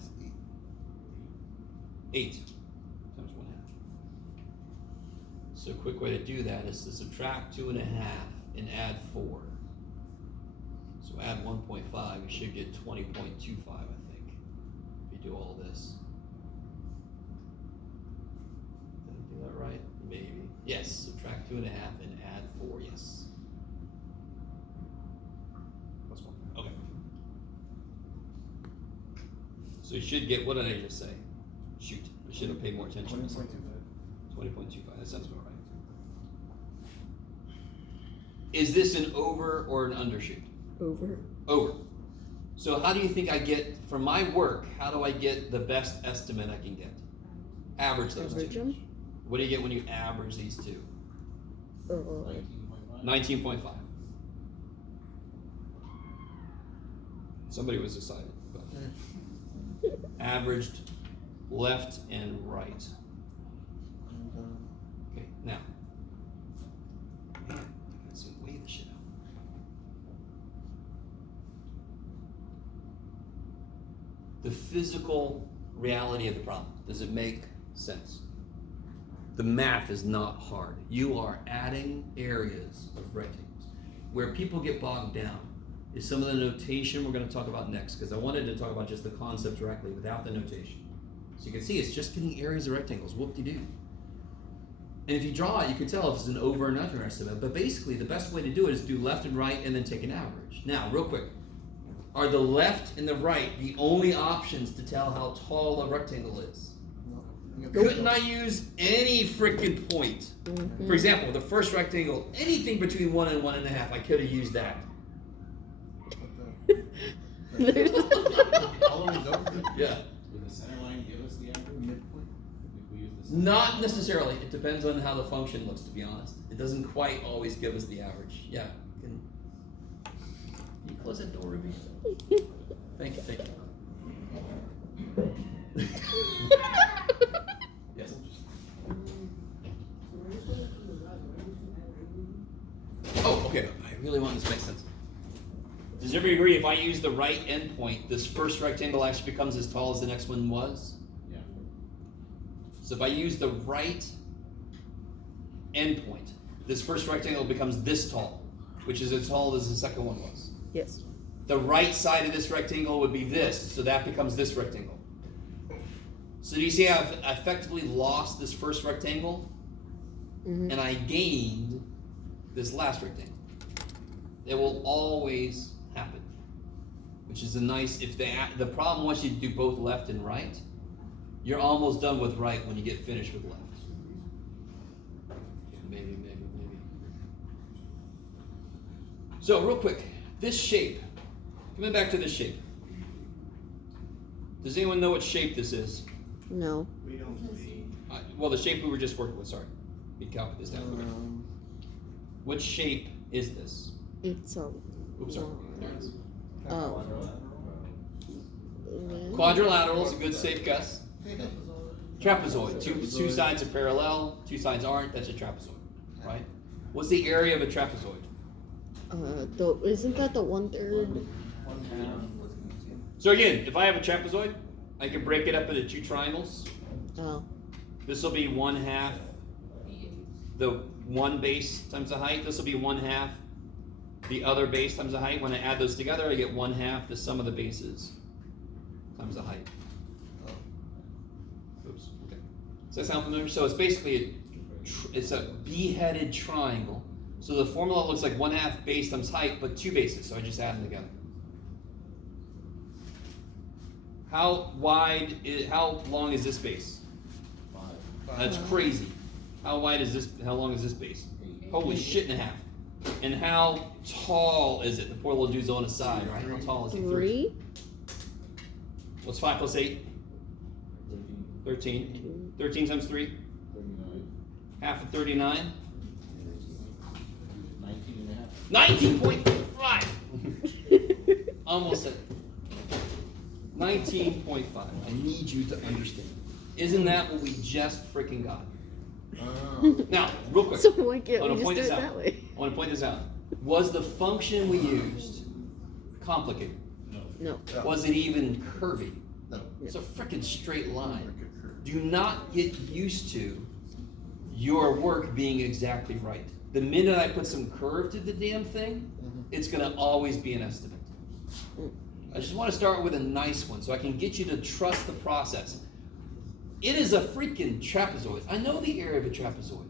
8 times 1/2. So a quick way to do that is to subtract 2.5 and add 4. So add 1.5, you should get 20.25, I think, if you do all this. Did I do that right? Maybe. Yes, subtract 2.5 and add 4, yes. Plus 1. Okay. So you should get, what did I just say? Shoot, I should have paid more attention. 20.25. 20.25, that sounds about right. Is this an over or an undershoot? Over. Over. So how do you think I get, from my work, how do I get the best estimate I can get? Average those Average two. them. What do you get when you average these two? 19.5. 19.5. Somebody was excited. But averaged left and right. Okay, now. Man, I gotta weigh this shit out. The physical reality of the problem. Does it make sense? The math is not hard. You are adding areas of rectangles. Where people get bogged down is some of the notation we're going to talk about next, because I wanted to talk about just the concept directly without the notation. So you can see it's just getting areas of rectangles. Whoop-de-doo. And if you draw it, you can tell if it's an over and under estimate. But basically, the best way to do it is do left and right and then take an average. Now, real quick, are the left and the right the only options to tell how tall a rectangle is? Couldn't I use any freaking point? Mhm. For example, the first rectangle, anything between 1 and 1.5, I could have used that. There's- All the way over. Yeah. Would the center line give us the average Midpoint. if we use the center? Not necessarily. It depends on how the function looks, to be honest. It doesn't quite always give us the average. Yeah. Can you close that door, Ruby? Thank you, thank you. Yes. So we're just going through the route, right? We should add Oh, okay. I really want this to make sense. Does everybody agree if I use the right endpoint, this first rectangle actually becomes as tall as the next one was? Yeah. So if I use the right endpoint, this first rectangle becomes this tall, which is as tall as the second one was. Yes. The right side of this rectangle would be this, so that becomes this rectangle. So do you see how I've effectively lost this first rectangle, Mhm. and I gained this last rectangle? It will always happen, which is a nice, if the problem once you do both left and right, you're almost done with right when you get finished with left. Maybe. So real quick, this shape, coming back to this shape. Does anyone know what shape this is? No. We don't see. Well, the shape we were just working with, sorry. We copied this down. Okay. What shape is this? It's a Oops, sorry. There it is. oh. Quadrilateral is a good safe guess. Trapezoid. Two sides are parallel, two sides aren't. That's a trapezoid, right? What's the area of a trapezoid? Isn't that the 1/3? So again, if I have a trapezoid, I can break it up into two triangles. Oh. This will be 1/2 the one base times the height. This will be 1/2 the other base times the height. When I add those together, I get 1/2 the sum of the bases times the height. Oops. Okay. Does that sound familiar? So it's basically it's a beheaded triangle. So the formula looks like 1/2 base times height, but two bases. So I just add them together. How long is this base? 5. That's crazy. How long is this base? Holy shit and a half. And how tall is it? The poor little dude's on his side, right? How tall is he? 3? What's 5 plus 8? 13. 13 times 3? 39. Half of 39? 19.5. 19.5! Almost at 19.5. I need you to understand. Isn't that what we just freaking got? Now, real quick. So why can't I we wanna just point do it this out. that way? I want to point this out. Was the function we used complicated? No. Was it even curvy? No. It's a freaking straight line. Do not get used to your work being exactly right. The minute I put some curve to the damn thing, it's gonna always be an estimate. I just want to start with a nice one so I can get you to trust the process. It is a freaking trapezoid. I know the area of a trapezoid.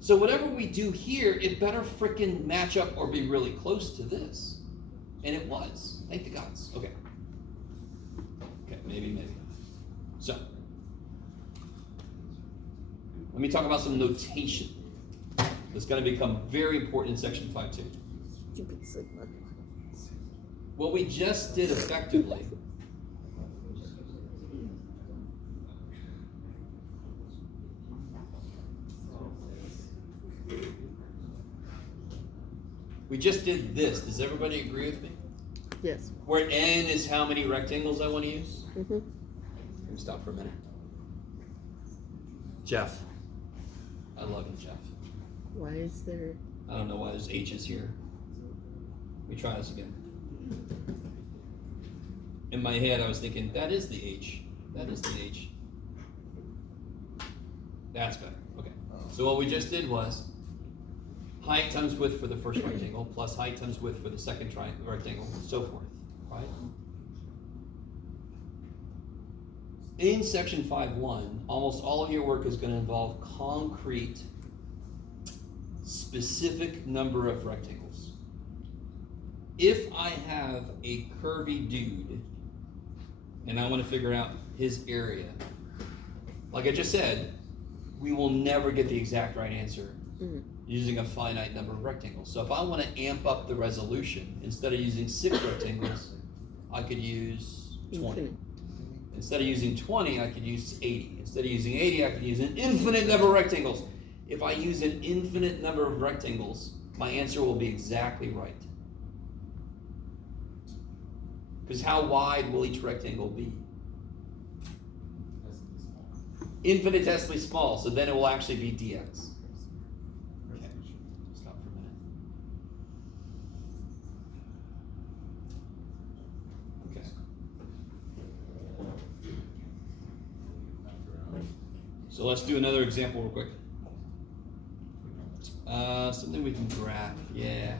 So whatever we do here, it better freaking match up or be really close to this. And it was. Thank the gods. Okay. Okay, maybe. So, let me talk about some notation. That's going to become very important in section 5.2. Stupid sigma. What we just did effectively we just did this. Does everybody agree with me? Yes. Where n is how many rectangles I want to use? Mm-hmm. Let me stop for a minute. Jeff. I love you, Jeff. Why is there? I don't know why there's H's here. Let me try this again. in my head, I was thinking, that is the H. That is the H. That's better. Okay. So what we just did was height times width for the first rectangle plus height times width for the second rectangle, and so forth. Right? In section 5.1, almost all of your work is going to involve concrete, specific number of rectangles. If I have a curvy dude and I want to figure out his area, like I just said, we will never get the exact right answer using a finite number of rectangles. So if I want to amp up the resolution, instead of using 6 rectangles, I could use 20. Infinite. Instead of using 20, I could use 80. Instead of using 80, I could use an infinite number of rectangles. If I use an infinite number of rectangles, my answer will be exactly right. Because how wide will each rectangle be? Infinitesimally small, so then it will actually be dx. Okay, stop for a minute. Okay. So let's do another example real quick. Something we can graph, yeah.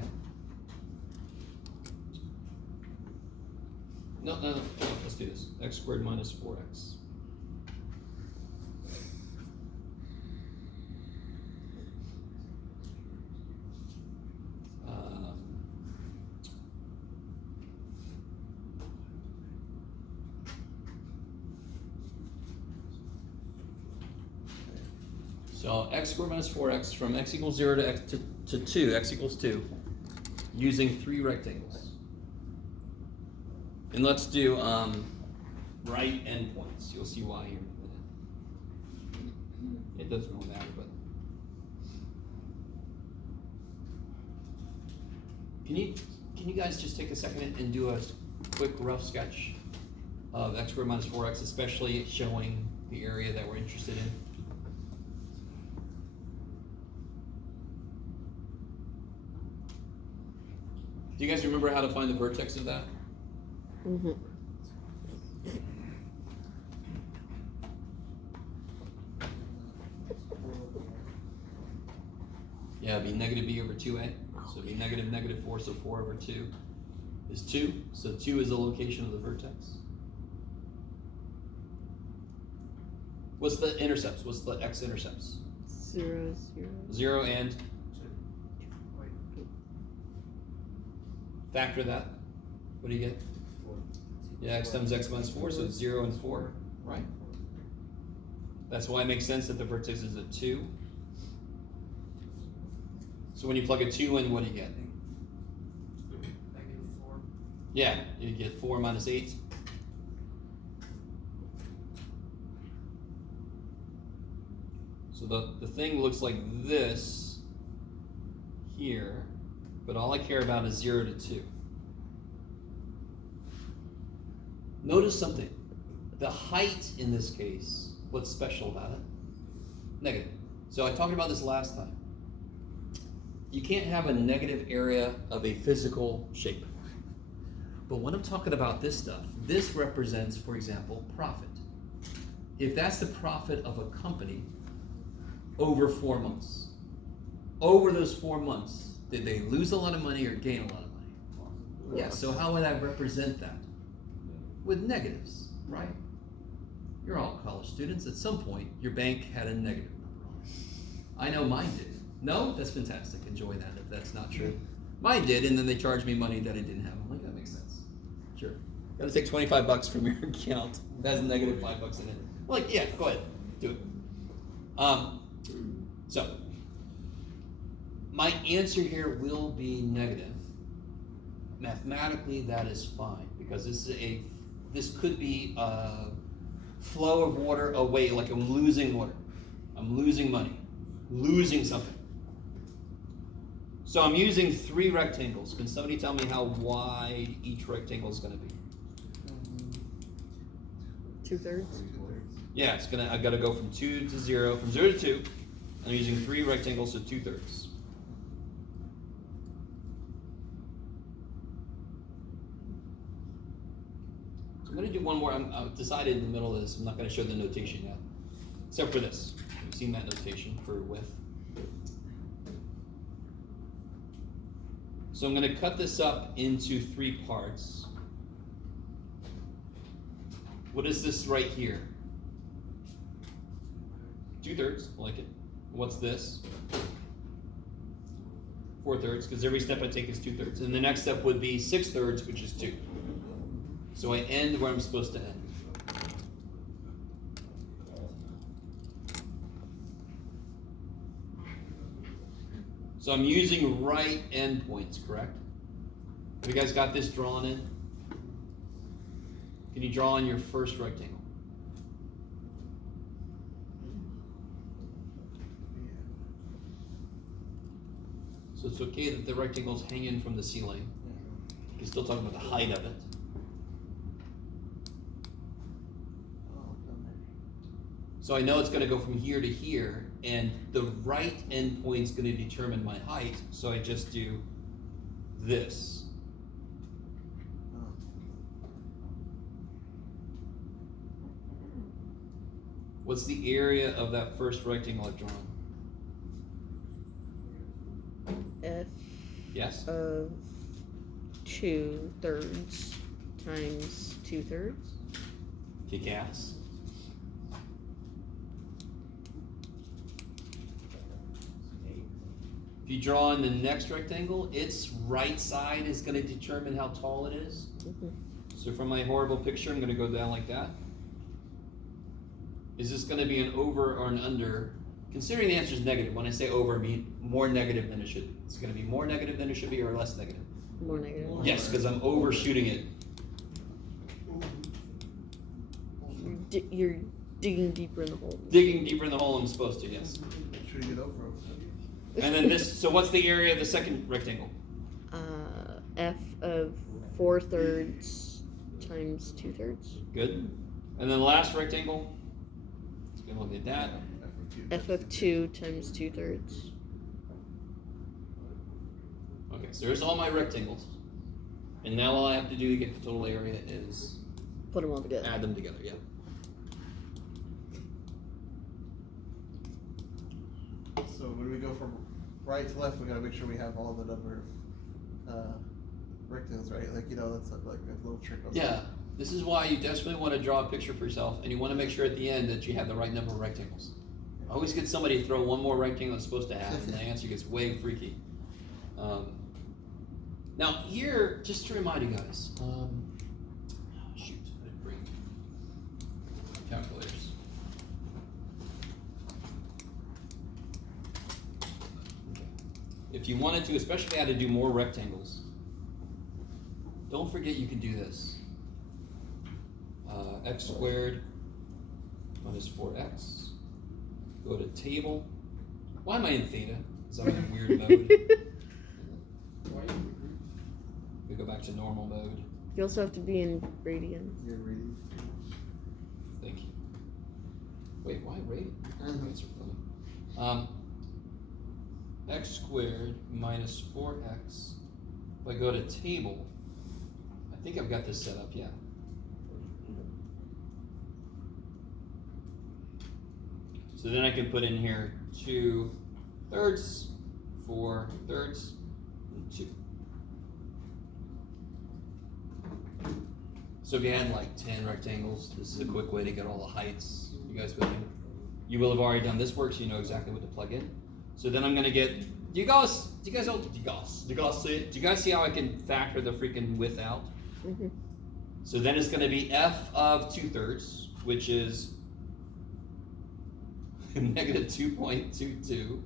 No, let's do this. X squared minus 4x. So x squared minus 4x from x equals 0 to x to 2, x equals 2, using 3 rectangles. And let's do right endpoints. You'll see why here in a minute. It doesn't really matter, but can you guys just take a second and do a quick rough sketch of x squared minus 4x, especially showing the area that we're interested in? Do you guys remember how to find the vertex of that? Mm-hmm. Yeah, it'd be negative b over 2a. So it'd be negative 4, so 4 over 2 is 2. So 2 is the location of the vertex. What's the intercepts? What's the x-intercepts? 0, 0. 0 and? Factor that. What do you get? 4. Yeah, x times x minus 4, so it's 0 and 4, right? That's why it makes sense that the vertex is at 2. So when you plug a 2 in, what do you get? -4. Yeah, you get 4 minus 8. So the thing looks like this here, but all I care about is 0 to 2. Notice something. The height in this case, what's special about it? Negative. So I talked about this last time. You can't have a negative area of a physical shape. But when I'm talking about this stuff, this represents, for example, profit. If that's the profit of a company over 4 months, over those 4 months, did they lose a lot of money or gain a lot of money? Yeah, so how would I represent that? With negatives, right? You're all college students. At some point, your bank had a negative number on it. I know mine did. No? That's fantastic. Enjoy that if that's not true. Mine did, and then they charged me money that I didn't have. I'm like, that makes sense. Sure. Gotta take $25 from your account. That has negative $5 in it. I'm like, yeah, go ahead. Do it. So, my answer here will be negative. Mathematically, that is fine, because this could be a flow of water away, like I'm losing water. I'm losing money. Losing something. So I'm using 3 rectangles. Can somebody tell me how wide each rectangle is going to be? 2/3. Yeah, I've got to go from 2 to 0, from 0 to 2. I'm using 3 rectangles, so 2/3. I've decided in the middle of this, I'm not gonna show the notation yet. Except for this. You've seen that notation for width. So I'm gonna cut this up into 3 parts. What is this right here? 2/3, I like it. What's this? 4/3, because every step I take is 2/3. And the next step would be 6/3, which is 2. So I end where I'm supposed to end. So I'm using right endpoints, correct? Have you guys got this drawn in? Can you draw in your first rectangle? So it's okay that the rectangle's hanging from the ceiling. You can still talk about the height of it. So I know it's going to go from here to here, and the right endpoint's going to determine my height, so I just do this. What's the area of that first rectangle I've drawn? F Yes? of 2/3 times 2/3. Kick ass. If you draw in the next rectangle, its right side is going to determine how tall it is. So from my horrible picture, I'm going to go down like that. Is this going to be an over or an under? Considering the answer is negative, when I say over, I mean more negative than it should be. It's going to be more negative than it should be or less negative? More negative. Yes, because I'm overshooting it. You're digging deeper in the hole. Digging deeper in the hole I'm supposed to, yes. Make sure you get over it. And then this, so what's the area of the second rectangle? F of 4/3 times 2/3. Good. And then the last rectangle, let's go look at that. F of 2 times 2/3. Okay, so there's all my rectangles. And now all I have to do to get the total area is Put them all together. add them together, yeah. So when we go from right to left, we gotta make sure we have all the number of rectangles, right? Like, you know, that's like a little trick. Yeah, this is why you desperately want to draw a picture for yourself, and you want to make sure at the end that you have the right number of rectangles. I always get somebody to throw one more rectangle it's supposed to have, and the answer gets way freaky. Now here, just to remind you guys, shoot, I didn't bring calculators. If you wanted to, especially if you had to do more rectangles, don't forget you can do this. X squared minus 4x. Go to table. Why am I in theta? Because I'm in a weird mode. We go back to normal mode. You also have to be in radian. You're reading. Thank you. Wait, why radian? That's funny. X squared minus 4x. If I go to table, I think I've got this set up, yeah. So then I can put in here 2/3, 4/3, and 2. So if you had like 10 rectangles, this is a quick way to get all the heights. You guys with me? You will have already done this work, so you know exactly what to plug in. So then I'm gonna get, do you guys see how I can factor the freaking width out? Mm-hmm. So then it's gonna be f of 2/3, which is negative 2.22,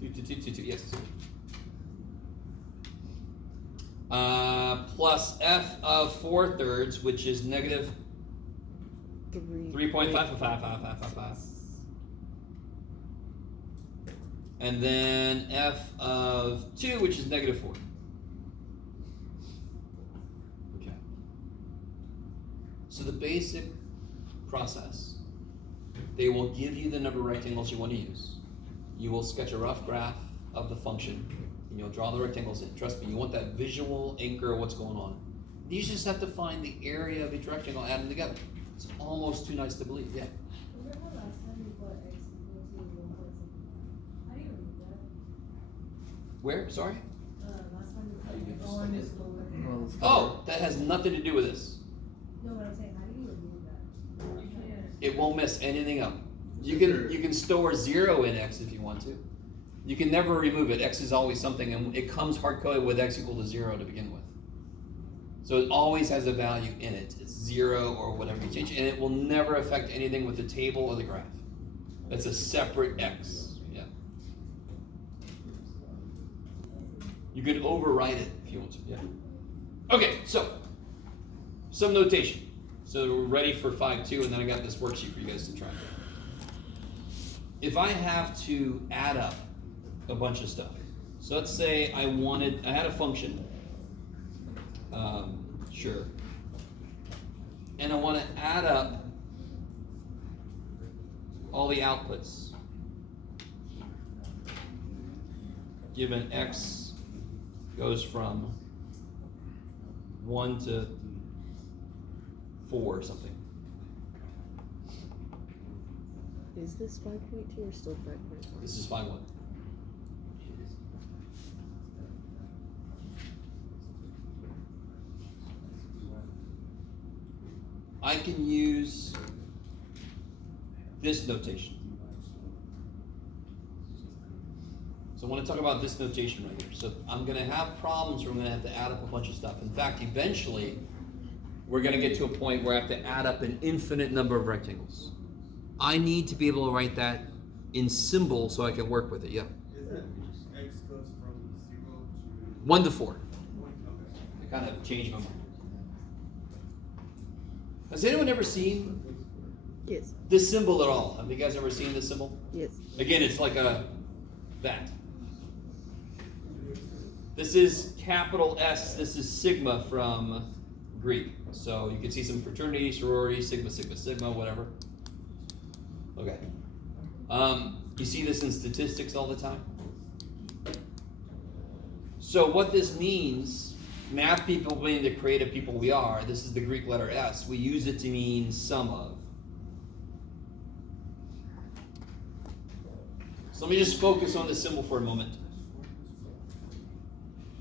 2222, yes. Plus f of 4/3, which is negative 3.5555555. And then f of 2, which is negative 4. Okay. So the basic process, they will give you the number of rectangles you want to use. You will sketch a rough graph of the function, and you'll draw the rectangles in. Trust me, you want that visual anchor of what's going on. You just have to find the area of each rectangle, add them together. It's almost too nice to believe, yeah. Remember last time you put x equal to 1.75? How do you remove that? Where, sorry? Last time you How you put get on stuck is in lower. Well, it's Oh, that has nothing to do with this. No, what I'm saying, how do you remove that? You can't. It won't mess anything up. You Sure. can store 0 in x if you want to. You can never remove it. X is always something, and it comes hard-coded with x equal to 0 to begin with. So it always has a value in it. It's 0 or whatever you change, and it will never affect anything with the table or the graph. That's a separate x. Yeah. You could overwrite it if you want to. Yeah. Okay, so some notation. So we're ready for 5.2, and then I got this worksheet for you guys to try. If I have to add up a bunch of stuff, so let's say I had a function, sure, and I want to add up all the outputs given x goes from 1 to 4 or something. Is this 5.2 or still 5.1? This is 5.1. I can use this notation. So I want to talk about this notation right here. So I'm going to have problems where I'm going to have to add up a bunch of stuff. In fact, eventually, we're going to get to a point where I have to add up an infinite number of rectangles. I need to be able to write that in symbol so I can work with it. Yeah. Is that x goes from 0 to 1 to 4. 1? Okay. I kind of changed my mind. Has anyone ever seen Yes. this symbol at all? Have you guys ever seen this symbol? Yes. Again, it's like that. This is capital S. This is sigma from Greek. So you can see some fraternity, sorority, sigma, sigma, sigma, whatever. Okay. You see this in statistics all the time. So what this means, math people being the creative people we are, this is the Greek letter S. We use it to mean sum of. So let me just focus on this symbol for a moment.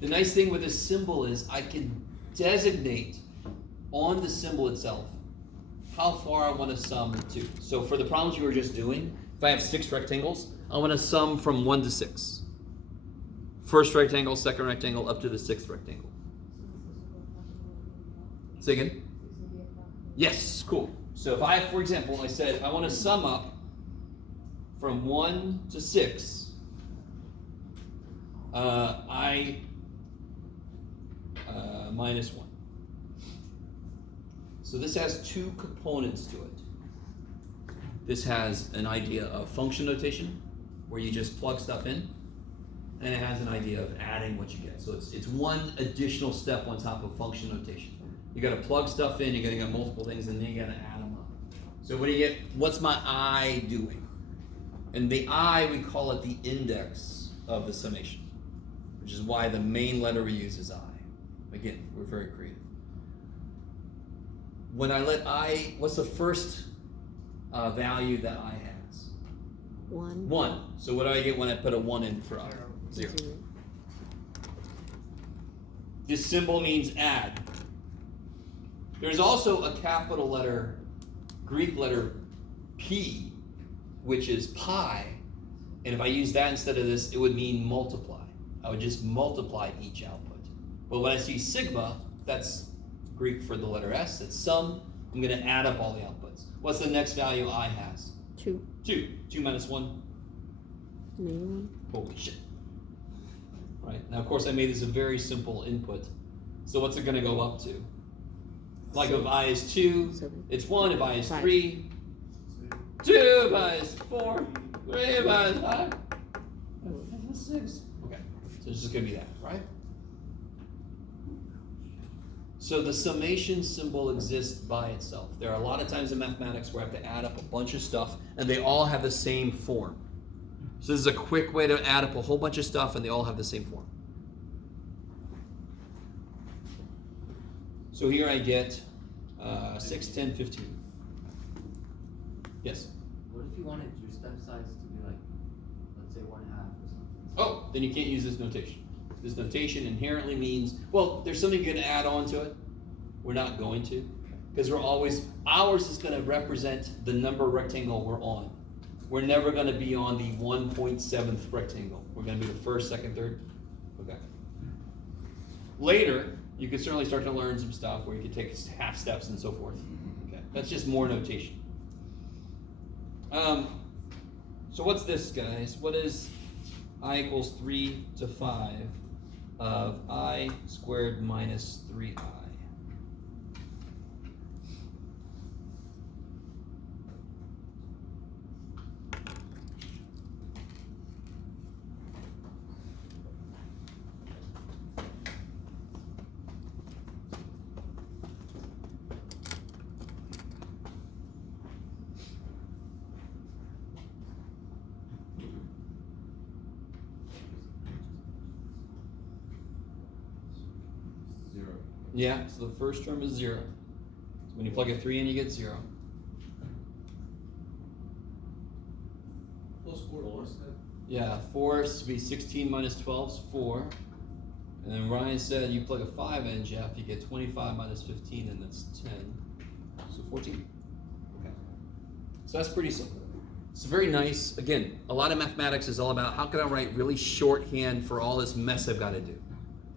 The nice thing with this symbol is I can designate on the symbol itself how far I want to sum to. So for the problems we were just doing, if I have 6 rectangles, I want to sum from 1 to 6. First rectangle, second rectangle, up to the 6th rectangle. Say again? Yes, cool. So if I, for example, I said I want to sum up from 1 to 6, I minus 1. So this has 2 components to it. This has an idea of function notation, where you just plug stuff in, and it has an idea of adding what you get. So it's one additional step on top of function notation. You got to plug stuff in, you're going to get multiple things, and then you got to add them up. So what do you get? What's my I doing? And the I, we call it the index of the summation, which is why the main letter we use is I. Again, we're very creative. When I let I, what's the first value that I has? 1. 1. So what do I get when I put a 1 in for I? 0. This symbol means add. There's also a capital letter, Greek letter P, which is pi, and if I use that instead of this, it would mean multiply. I would just multiply each output. But when I see sigma, that's Greek for the letter S, it's sum. I'm going to add up all the outputs. What's the next value I has? 2. 2. 2 minus 1. Main Holy shit. Right, now of course I made this a very simple input. So what's it going to go up to? Like if I is 2, 7. it's 1. If I is 5. 3, 2. If I is 4, 3. If I is 5, 6. Okay, so it's just going to be that, right? So the summation symbol exists by itself. There are a lot of times in mathematics where I have to add up a bunch of stuff, and they all have the same form. So this is a quick way to add up a whole bunch of stuff, and they all have the same form. So here I get 6, 10, 15. Yes. What if you wanted your step size to be like, let's say 1/2 or something? Oh, then you can't use this notation. This notation inherently means, well, there's something you can add on to it. We're not going to, because ours is gonna represent the number rectangle we're on. We're never gonna be on the 1.7th rectangle. We're gonna be the first, second, third. Okay. Later, you can certainly start to learn some stuff where you can take half steps and so forth. Okay, that's just more notation. So what's this, guys? What is I equals 3 to 5 of I squared minus 3I? Zero. Yeah, so the first term is 0. So when you plug a 3 in, you get 0. Plus 4 plus that. Yeah, 4 is to be 16 minus 12 is 4. And then Ryan said you plug a 5 in, Jeff, you get 25 minus 15, and that's 10. So 14. Okay. So that's pretty simple. It's very nice. Again, a lot of mathematics is all about how can I write really shorthand for all this mess I've got to do.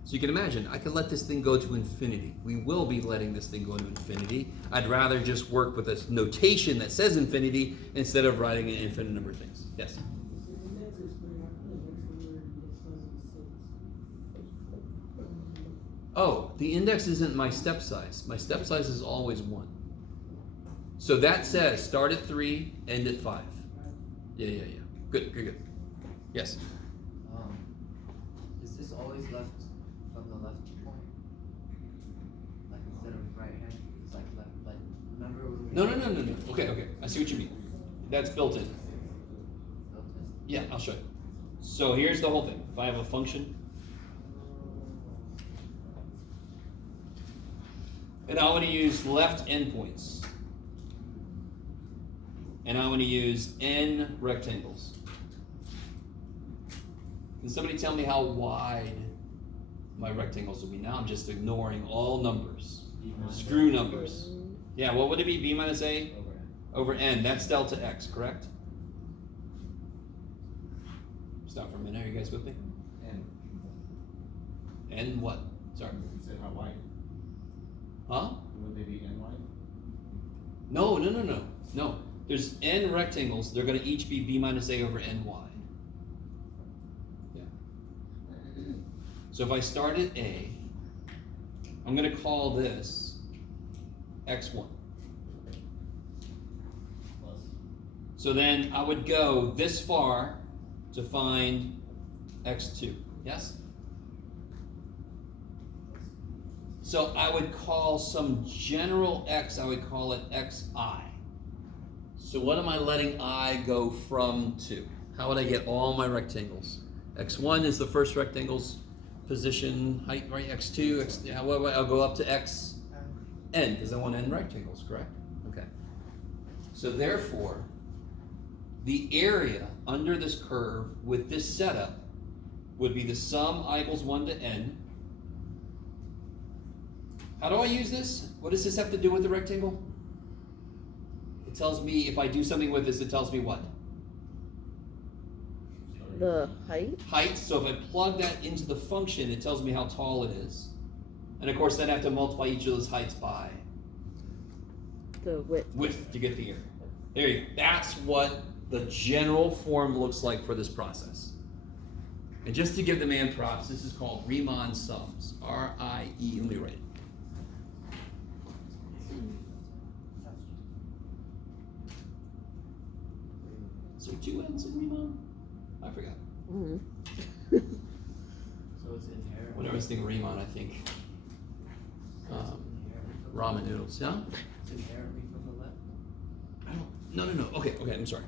So you can imagine, I could let this thing go to infinity. We will be letting this thing go to infinity. I'd rather just work with a notation that says infinity instead of writing an infinite number of things. Yes? So the index is pretty hard to look somewhere and get fuzzy 6. Oh, the index isn't my step size. My step size is always 1. So that says start at 3, end at 5. Yeah. Good. Yes? Is this always left from the left point? Like instead of right hand, it's like left, like, remember when we... No. Okay. I see what you mean. That's built in. Yeah, I'll show you. So here's the whole thing. If I have a function, and I want to use left endpoints, and I want to use n rectangles. Can somebody tell me how wide my rectangles will be? Now I'm just ignoring all numbers. Screw numbers. Yeah, what would it be? B minus A over n. That's delta x, correct? Stop for a minute. Are you guys with me? N. N what? Sorry. You said how wide? Huh? Would they be n wide? No. There's n rectangles. They're going to each be b minus a over n wide. Yeah. So if I start at a, I'm going to call this x1. Plus. So then I would go this far to find x2. Yes? So I would call some general x, I would call it xi. So what am I letting I go from to? How would I get all my rectangles? X1 is the first rectangle's position, height, right? X2, I'll go up to xn, because I want n rectangles, correct? Okay. So therefore, the area under this curve with this setup would be the sum I equals 1 to n. How do I use this? What does this have to do with the rectangle? It tells me, if I do something with this, it tells me what? The height? Height. So if I plug that into the function, it tells me how tall it is. And of course, then I have to multiply each of those heights by The width. width to get the area. There you go. That's what the general form looks like for this process. And just to give the man props, this is called Riemann sums. R-I-E. Let me write it. Is there 2 N's in Riemann? I forgot. Mm-hmm. So it's inherent. Whenever I think Riemann, I think ramen noodles. Yeah? It's inherently from the left. I don't. No. Okay. I'm sorry.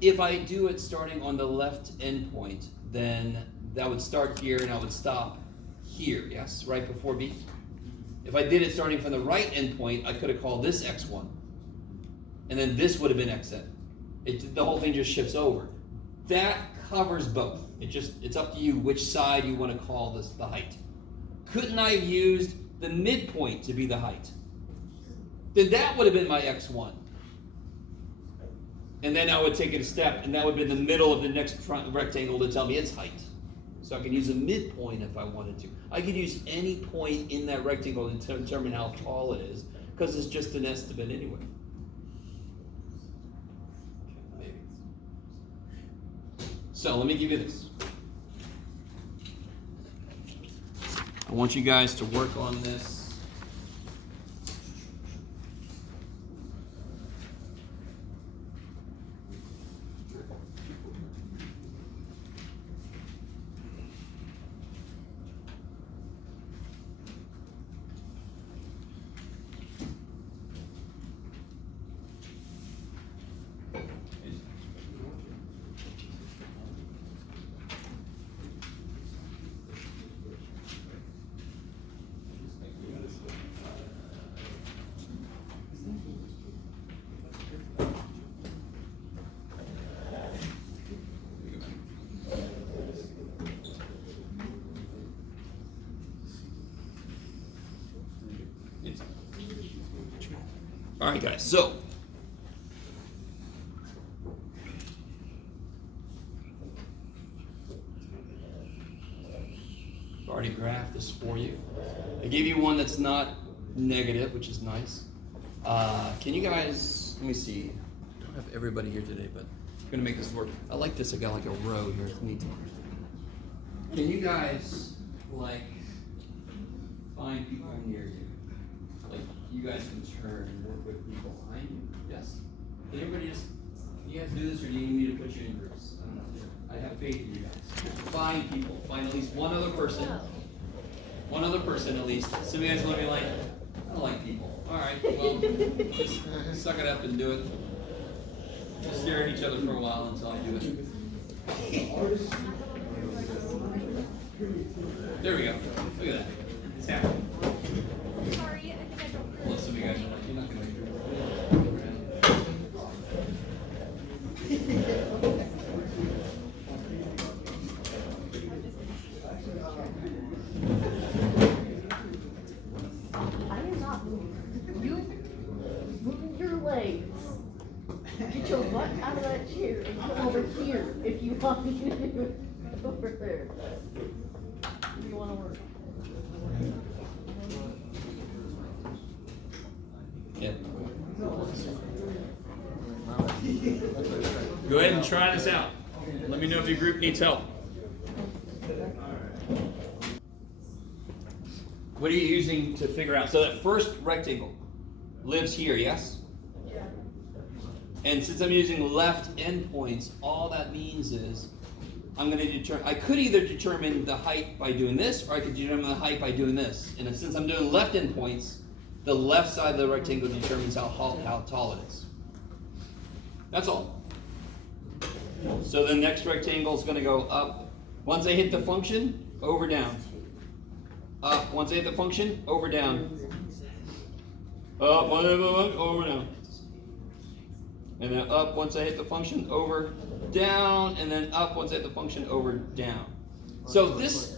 If I do it starting on the left endpoint, then that would start here and I would stop here. Yes, right before B. If I did it starting from the right endpoint, I could have called this x1. and then this would have been xn. The whole thing just shifts over. That covers both. It's up to you which side you want to call this the height. Couldn't I have used the midpoint to be the height? Then that would have been my x1. And then I would take it a step, and that would be the middle of the next rectangle to tell me its height. So I can use a midpoint if I wanted to. I could use any point in that rectangle to determine how tall it is, because it's just an estimate anyway. Maybe. So let me give you this. I want you guys to work on this. All right, guys, so I've already graphed this for you. I gave you one that's not negative, which is nice. Can you guys, let me see, I don't have everybody here today, but I'm gonna make this work. I like this, I got like a row here, it's neat. Can you guys, like, find people near you? Like, you guys can turn and work with people behind you. Yes? Can everybody just, you guys do this, or do you need me to put you in groups? I don't know. I have faith in you guys. Find people. Find at least one other person. One other person at least. Some of you guys look at me like, I don't like people. All right, well, just suck it up and do it. Just stare at each other for a while until I do it. There we go. Look at that. It's happening. Sorry, I think I don't. Well, some of you guys are like, you're not going to make it. I am not moving. You moving your legs. Get your butt out of that chair and come over here if you want me to do it over there. If you want to work. Yeah. Go ahead and try this out. Let me know if your group needs help. What are you using to figure out? So that first rectangle lives here, yes? Yeah. And since I'm using left endpoints, all that means is I'm going to determine, I could either determine the height by doing this, or I could determine the height by doing this. And since I'm doing left endpoints, the left side of the rectangle determines how tall it is. That's all. So the next rectangle is going to go up. Once I hit the function, over, down. Up. Once I hit the function, over, down. Up. Over, down. And then up once I hit the function, over, down, and then up once I hit the function, over, down. So this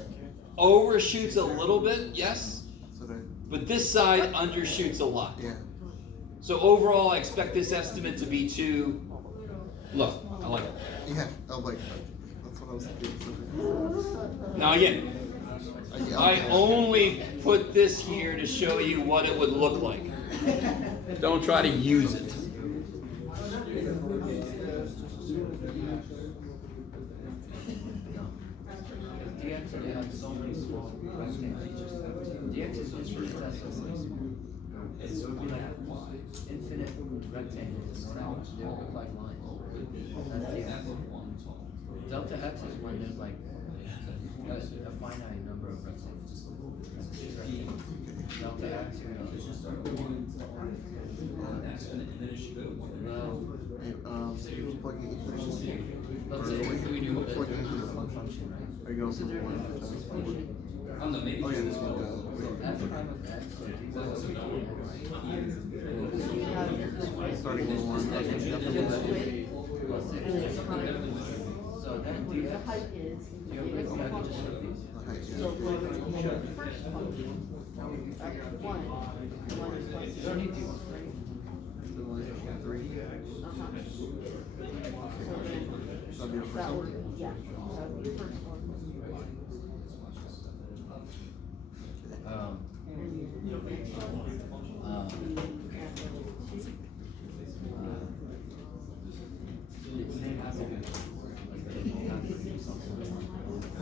overshoots a little bit, yes? But this side undershoots a lot. Yeah. So overall, I expect this estimate to be too low. I like it. Yeah, I like that. That's what I was thinking. Now again, I only put this here to show you what it would look like. Don't try to use it. DX they have so many small rectangles. DX is just for so many small. It would be like infinite rectangles. They would look like lines. That's DX. Delta X is when there's like a finite number of rectangles. Delta X, So you're plugging into the function. let's say if we do Plugging into the function. function, right? Are you going from one to function? I don't know, maybe Oh, yeah, this just one So f prime of x, so d equals 1, right? Starting with one, This like, is you have to width. look at it. Plus six. And it's height. So then The dx, height is, you have it's to a just function. show these. The height, So yeah. for the first function, one plus. You don't need to. The line is 3. Uh-huh. So then, That'd be your first that one. would, yeah, that would be the first one. Um, And the next one.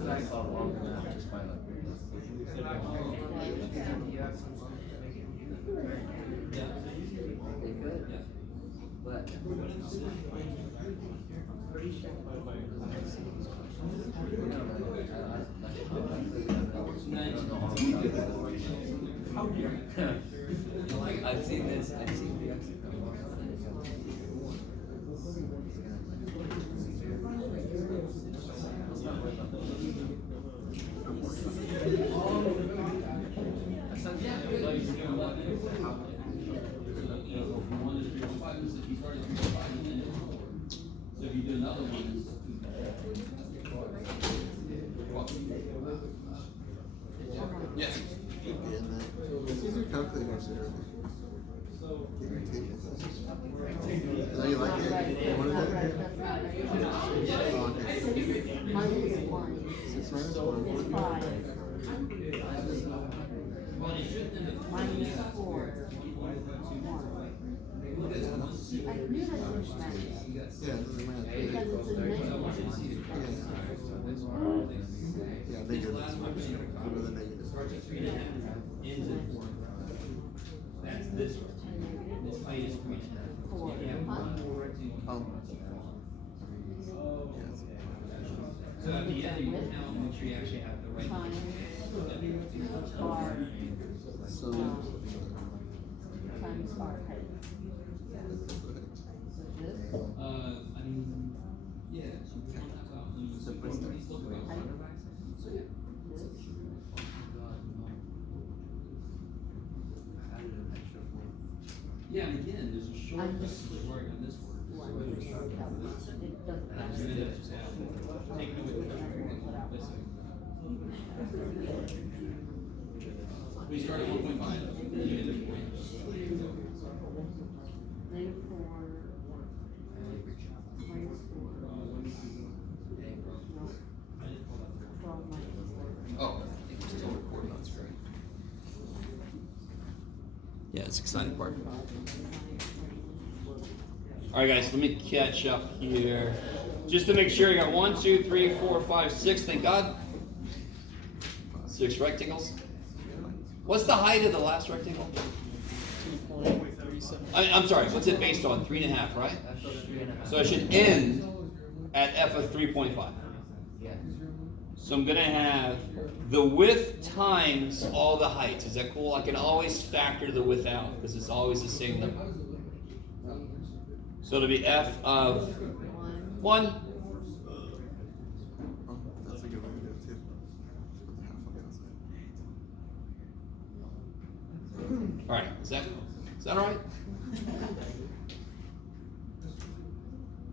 I saw long enough, just by like. They could, but. I've seen this, I've seen the exit. Yes. Let's use your calculator, sir. Get your tables. I know you like it. What is it? Oh, okay. Minus one 6 minus is 1. 5. Minus 4 1. I knew that was math. Yeah, it doesn't matter. Because it's a negative. Yeah, negative. Go to the negative. That's this one. This height is 3.5. Four. So at the end, you can now make sure you actually have the right. Times r So, times r height. This, I mean, yeah. so what's that? Yeah, and again, there's a short I'm cut just- to work on this word. one. It doesn't matter. Take it with we start at 1.5. Negative 4 minus 4. No. 12 minus 4. Oh, I think we're still recording on screen. Yeah, it's the exciting part. All right, guys, let me catch up here. Just to make sure, you got 1, 2, 3, 4, 5, 6. Thank God. 6 rectangles. What's the height of the last rectangle? I'm sorry. What's it based on? 3.5, right? So it should end at f of 3.5. Yeah. So I'm gonna have the width times all the heights. Is that cool? I can always factor the width out because it's always the same number. So it'll be f of 1. Oh, that's a good way to do it too. Put the half on the outside. All right. Is that all right?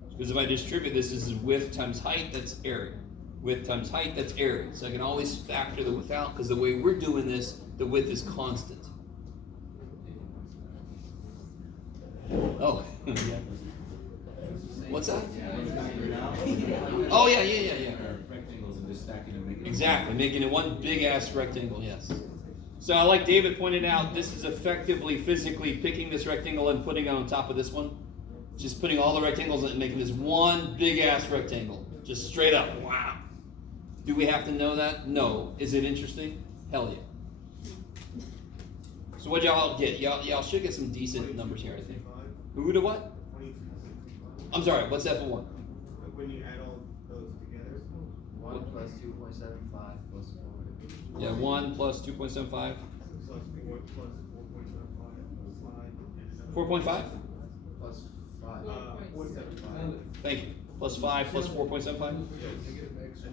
Because if I distribute this is width times height, that's area. Width times height, that's area. So I can always factor the width out because the way we're doing this, the width is constant. Oh. What's that? Oh yeah. Rectangles and just stacking and making. Exactly, making it one big ass rectangle, yes. So like David pointed out, this is effectively physically picking this rectangle and putting it on top of this one. Just putting all the rectangles and making this one big ass rectangle. Just straight up, wow. Do we have to know that? No. Is it interesting? Hell yeah. So what y'all get? Y'all should get some decent numbers here, I think. Who to what? I'm sorry, what's that for one? When you add all those together. 1 plus 2.75 plus 4. Yeah, 1 plus 2.75. Plus 4 plus 4.75 plus 5. 4.5? Plus 5. 4.75. Thank you. Plus 5 plus 4.75? And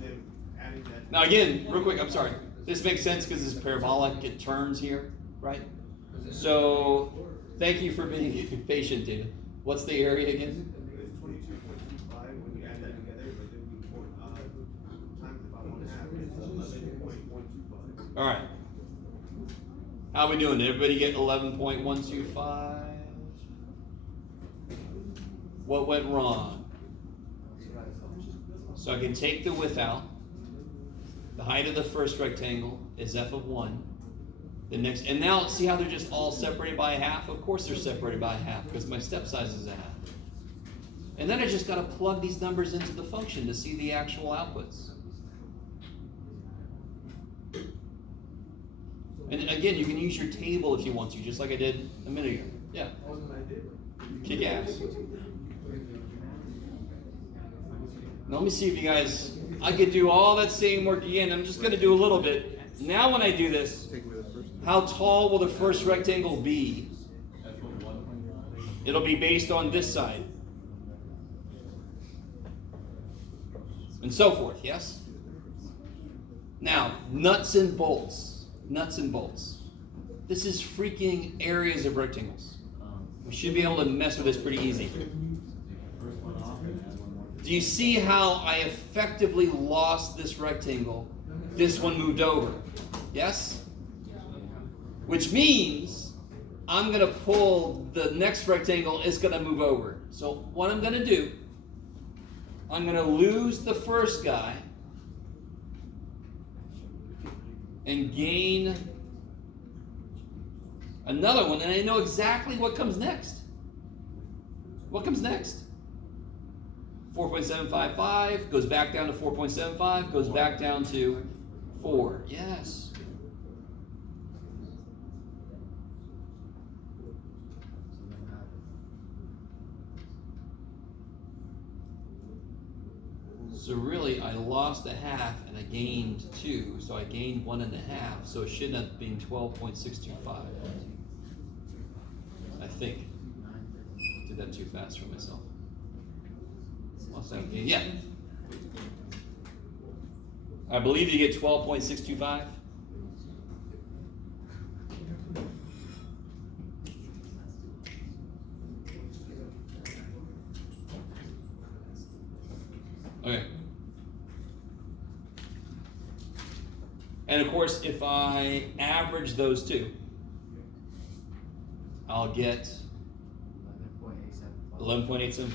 then adding that. Now again, real quick, I'm sorry. This makes sense because it's parabolic, it turns here, right? So Thank you for being patient, Dana. What's the area again? It's 22.25 when you add that together, but then you times it by 1/2, it's 11.125. All right. How we doing? Did everybody get 11.125? What went wrong? So I can take the width out. The height of the first rectangle is f of 1. The next, and now see how they're just all separated by a half? Of course they're separated by a half because my step size is a half. And then I just got to plug these numbers into the function to see the actual outputs. And again, you can use your table if you want to, just like I did a minute ago. Yeah. Kick ass. Now let me see if you guys, I could do all that same work again. I'm just going to do a little bit. Now when I do this, how tall will the first rectangle be? It'll be based on this side. And so forth, yes? Now, nuts and bolts. Nuts and bolts. This is freaking areas of rectangles. We should be able to mess with this pretty easy. Do you see how I effectively lost this rectangle? This one moved over. Yes? Which means I'm going to pull the next rectangle is going to move over. So what I'm going to do, I'm going to lose the first guy and gain another one, and I know exactly what comes next. What comes next? 4.755 goes back down to 4.75, goes back down to 4. Yes. So really, I lost a half and I gained 2, so I gained 1.5, so it should have been 12.625. I think. Did that too fast for myself. Lost that gain. Yeah. I believe you get 12.625. Okay. And of course, if I average those two, I'll get 11.875.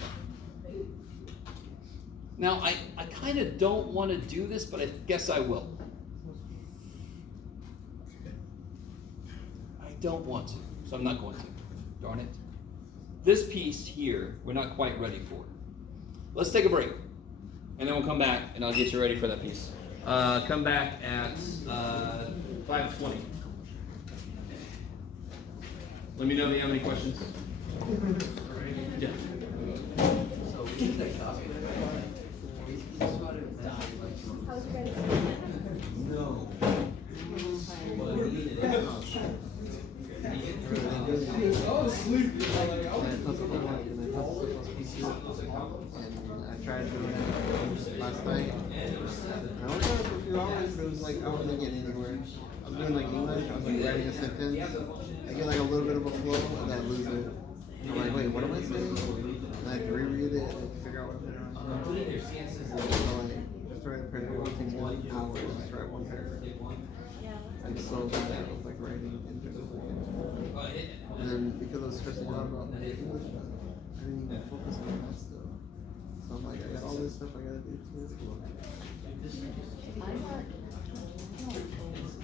Now, I kind of don't want to do this, but I guess I will. I don't want to, so I'm not going to. Darn it. This piece here, we're not quite ready for. Let's take a break, and then we'll come back, and I'll get you ready for that piece. Come back at 5:20. Let me know if you have any questions. Yeah. How's your guys' No. Oh, sleep. And I tried doing it last night. I only done it for a few hours, but it was like I wasn't getting anywhere. I was doing like English, I was like writing a sentence. I get like a little bit of a flow and then I lose it. And I'm like, wait, what am I saying? And I have to reread it and figure out what I'm doing. So like, just write a paragraph, it takes me like hours to just write one paragraph. Like so bad I was like writing into it. And then because I was stressing out about my English, I didn't even focus on that stuff. So I'm like, I got all this stuff I gotta do to school.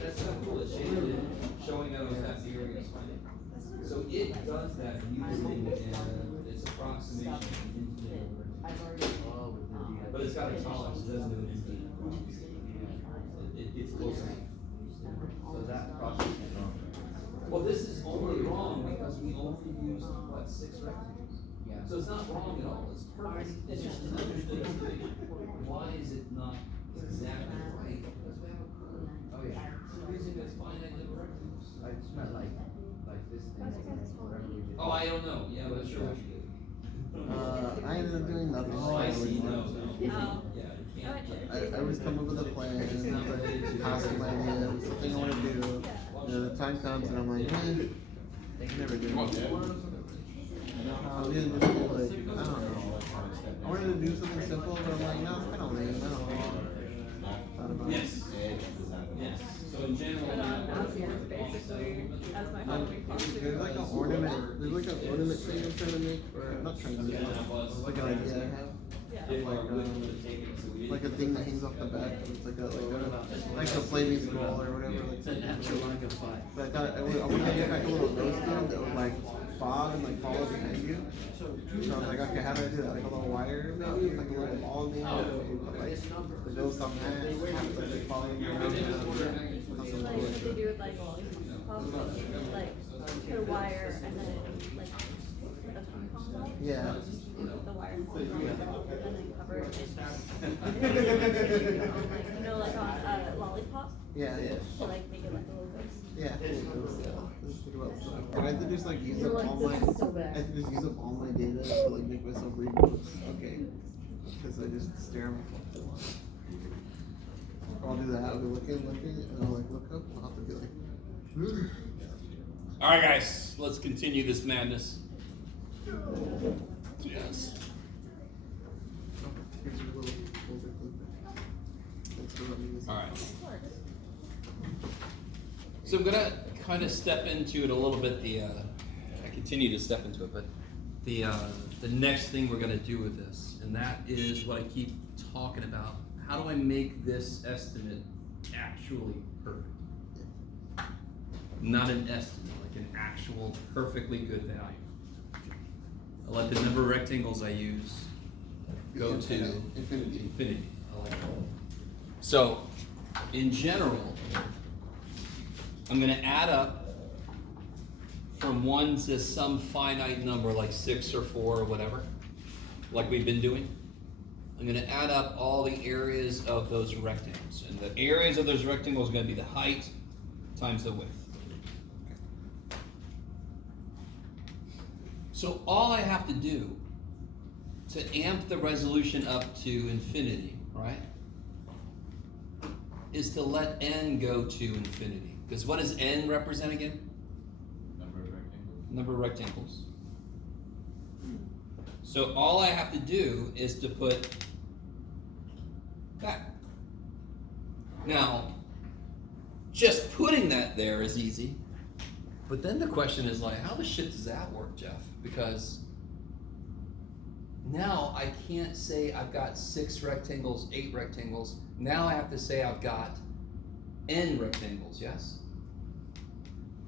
That's so cool that Shane did, showing us that theory is funny. So it does that using its approximation into but it's got a tolerance, it doesn't do it infinite. It gets closer. So that process is wrong. Well, this is only wrong because we only used, what, 6 rectangles? Yeah. So it's not wrong at all, it's perfect. It's just another thing. Why is it not exactly right? Because we have a curve. Oh yeah. We're using this finite number of rectangles. I just meant like this thing, whatever you did. Oh, I don't know. Yeah, but sure what you did. I ended up doing nothing. Oh, I see. No. Oh. Yeah, you can't. I always come up with a plan, like costume idea, something I want to do. You know, the time comes and I'm like, I never did. Well, I didn't just do like, I don't know. I wanted to do something simple, but I'm like, no, I don't lame. I don't know. Thought about it. Yes. Yes. So in general, Put on Nazians basically as my Halloween costume. There's like an ornament. There's like an ornament thing I'm trying to make, or not trying to make. It's like an idea I have. Yeah. Like a thing that hangs off the back. It's like a flaming scroll or whatever. Like It's a natural line of fire. But I thought I wanted to get like a little nose stand that would like bob and like follow behind you. So I was like, okay, how do I do that? Like a little wire, maybe like a little ball, maybe. Like the nose on that, like following you around. Like what they do with like possibly like put a wire and then like a ping pong ball. Yeah. The wire falls on the ball and then cover it in like like on lollipop. Yeah, yeah. To like make it like a little ghost. Yeah. Let's think about something. And I have to just like use You're up like, all this my. is so bad. I have to just use up all my data to like make myself read books. Okay. Because I just stare at myself too long. I'll do that. I'll be looking, and I'll like look up. I'll have to be like. all right, guys, let's continue this madness. Yes. Here's your little folder clip. Thanks for letting me use it. All right. So I'm gonna kind of step into it a little bit. I continue to step into it, but the next thing we're gonna do with this, and that is what I keep talking about. How do I make this estimate actually perfect? Not an estimate, like an actual perfectly good value. I let the number of rectangles I use go to infinity. I like that. So, in general, I'm going to add up from 1 to some finite number like 6 or 4 or whatever, like we've been doing. I'm going to add up all the areas of those rectangles. And the areas of those rectangles are going to be the height times the width. So all I have to do to amp the resolution up to infinity, right, is to let n go to infinity. Because what does n represent again? Number of rectangles. So all I have to do is to put that. Now, just putting that there is easy. But then the question is like, how the shit does that work, Jeff? Because now I can't say I've got 6 rectangles, 8 rectangles. Now I have to say I've got n rectangles, yes?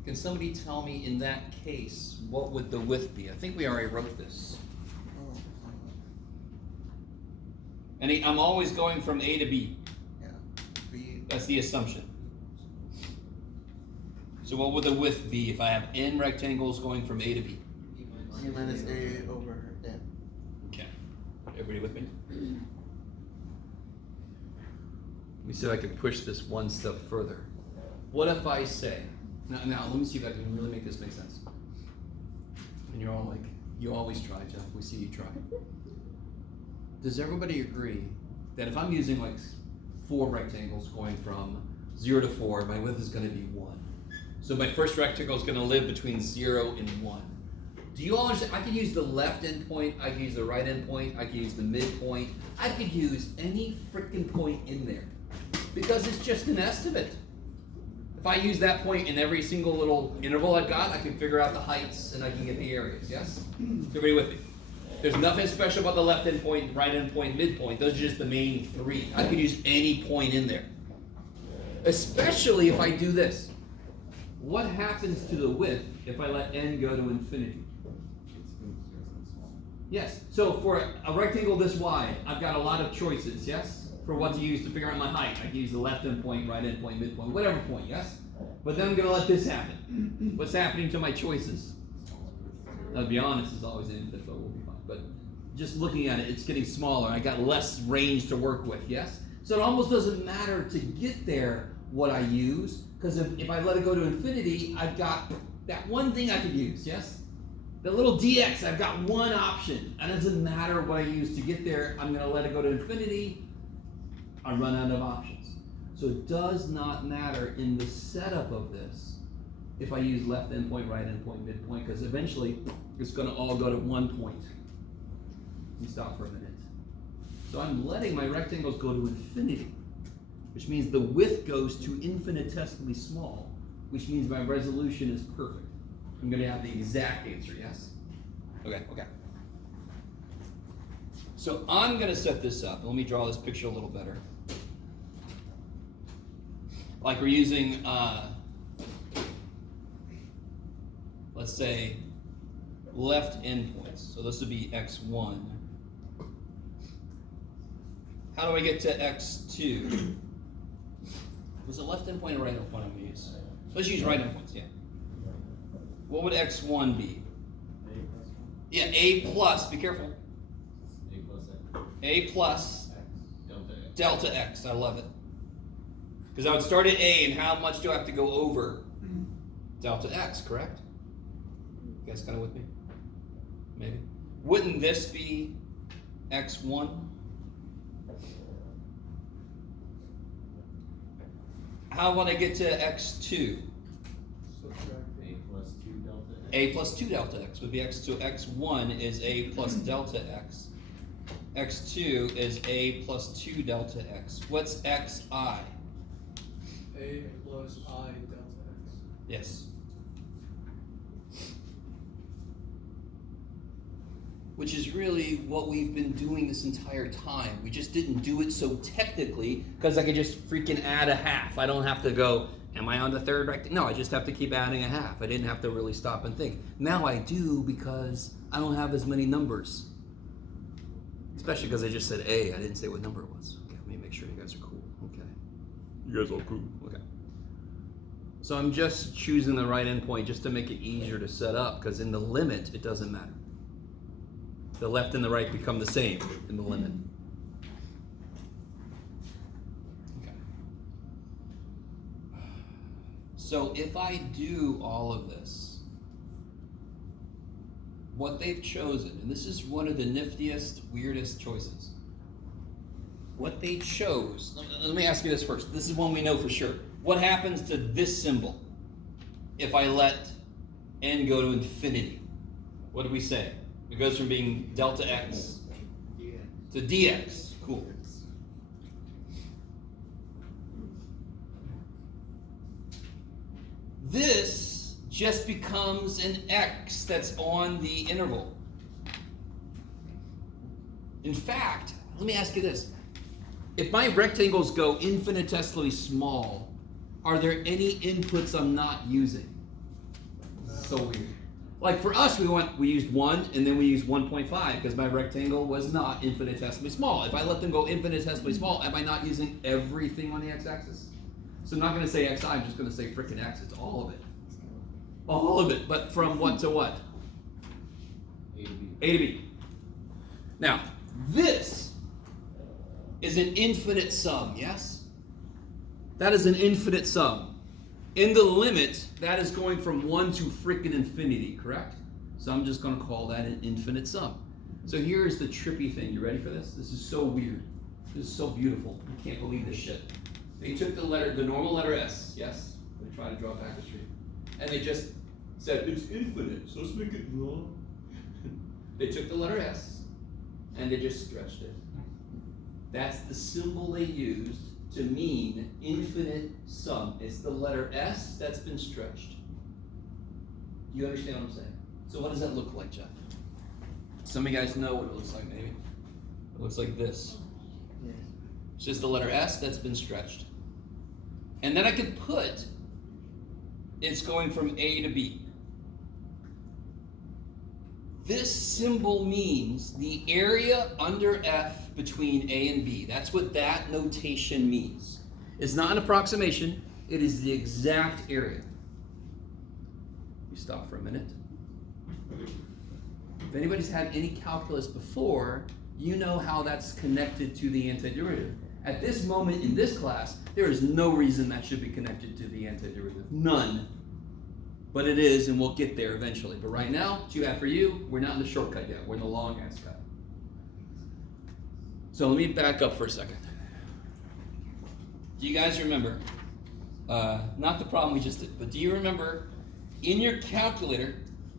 Can somebody tell me in that case, what would the width be? I think we already wrote this. And I'm always going from A to B. Yeah. B. That's the assumption. So what would the width be if I have n rectangles going from A to B? E minus A over n. Okay. Everybody with me? Let me see if I can push this one step further. What if I say, now let me see if I can really make this make sense. And you're all like, you always try, Jeff. We see you try. Does everybody agree that if I'm using like 4 rectangles going from 0 to 4, my width is going to be 1? So my first rectangle is going to live between 0 and 1. Do you all understand? I could use the left endpoint, I could use the right endpoint, I could use the midpoint, I could use any freaking point in there. Because it's just an estimate. If I use that point in every single little interval I've got, I can figure out the heights and I can get the areas, yes? Everybody with me? There's nothing special about the left endpoint, right endpoint, midpoint. Those are just the main 3. I could use any point in there. Especially if I do this. What happens to the width if I let n go to infinity? Yes, so for a rectangle this wide, I've got a lot of choices, yes? For what to use to figure out my height. I can use the left endpoint, right endpoint, midpoint, whatever point, yes? But then I'm gonna let this happen. What's happening to my choices? Now, to be honest, it's always an infinite, but we'll be fine. But just looking at it, it's getting smaller. I got less range to work with, yes? So it almost doesn't matter to get there what I use, because if I let it go to infinity, I've got that one thing I could use, yes? The little dx, I've got one option. It doesn't matter what I use to get there. I'm going to let it go to infinity. I run out of options. So it does not matter in the setup of this if I use left endpoint, right endpoint, midpoint, because eventually it's going to all go to one point. Let me stop for a minute. So I'm letting my rectangles go to infinity, which means the width goes to infinitesimally small, which means my resolution is perfect. I'm going to have the exact answer, yes? Okay. So I'm going to set this up. Let me draw this picture a little better. Like we're using, let's say, left endpoints. So this would be x1. How do I get to x2? Was it left endpoint or right endpoint I'm going to use? Let's use right endpoints, yeah. What would x1 be? Yeah, a plus, be careful. A plus delta x. I love it. Because I would start at a, and how much do I have to go over? Delta x, correct? You guys kind of with me? Maybe. Wouldn't this be x1? How would I get to x2? A plus 2 delta x would be x2. x1 is a plus delta x. x2 is a plus 2 delta x. What's xi? A plus I delta x. Yes. Which is really what we've been doing this entire time. We just didn't do it so technically because I could just freaking add a half. I don't have to go, am I on the third rectangle? No, I just have to keep adding a half. I didn't have to really stop and think. Now I do because I don't have as many numbers. Especially because I just said A. I didn't say what number it was. Okay, let me make sure you guys are cool. Okay. You guys all cool? Okay. So I'm just choosing the right endpoint just to make it easier to set up because in the limit, it doesn't matter. The left and the right become the same in the limit. Okay. So if I do all of this, what they've chosen, and this is one of the niftiest, weirdest choices. What they chose, let me ask you this first. This is one we know for sure. What happens to this symbol if I let n go to infinity? What do we say? It goes from being delta x to dx. Cool. This just becomes an x that's on the interval. In fact, let me ask you this. If my rectangles go infinitesimally small, are there any inputs I'm not using? So weird. Like for us, we used 1 and then we used 1.5 because my rectangle was not infinitesimally small. If I let them go infinitesimally small, am I not using everything on the x-axis? So I'm not going to say xi, I'm just going to say frickin' x. It's all of it. All of it, but from what to what? A to B. A to B. Now, this is an infinite sum, yes? That is an infinite sum. In the limit, that is going from 1 to frickin' infinity, correct? So I'm just going to call that an infinite sum. So here's the trippy thing. You ready for this? This is so weird. This is so beautiful. You can't believe this shit. They took the normal letter S, yes? They tried to draw back the street. And they just said, it's infinite, so let's make it long. They took the letter S, and they just stretched it. That's the symbol they used to mean infinite sum. It's the letter S that's been stretched. You understand what I'm saying? So what does that look like, Jeff? Some of you guys know what it looks like, maybe. It looks like this. It's just the letter S that's been stretched. And then I could put, it's going from A to B. This symbol means the area under F between A and B. That's what that notation means. It's not an approximation. It is the exact area. You stop for a minute. If anybody's had any calculus before, you know how that's connected to the antiderivative. At this moment in this class, there is no reason that should be connected to the antiderivative. None. But it is, and we'll get there eventually. But right now, too bad for you, we're not in the shortcut yet. We're in the long-ass cut. So let me back up for a second. Do you guys remember, not the problem we just did, but do you remember in your calculator,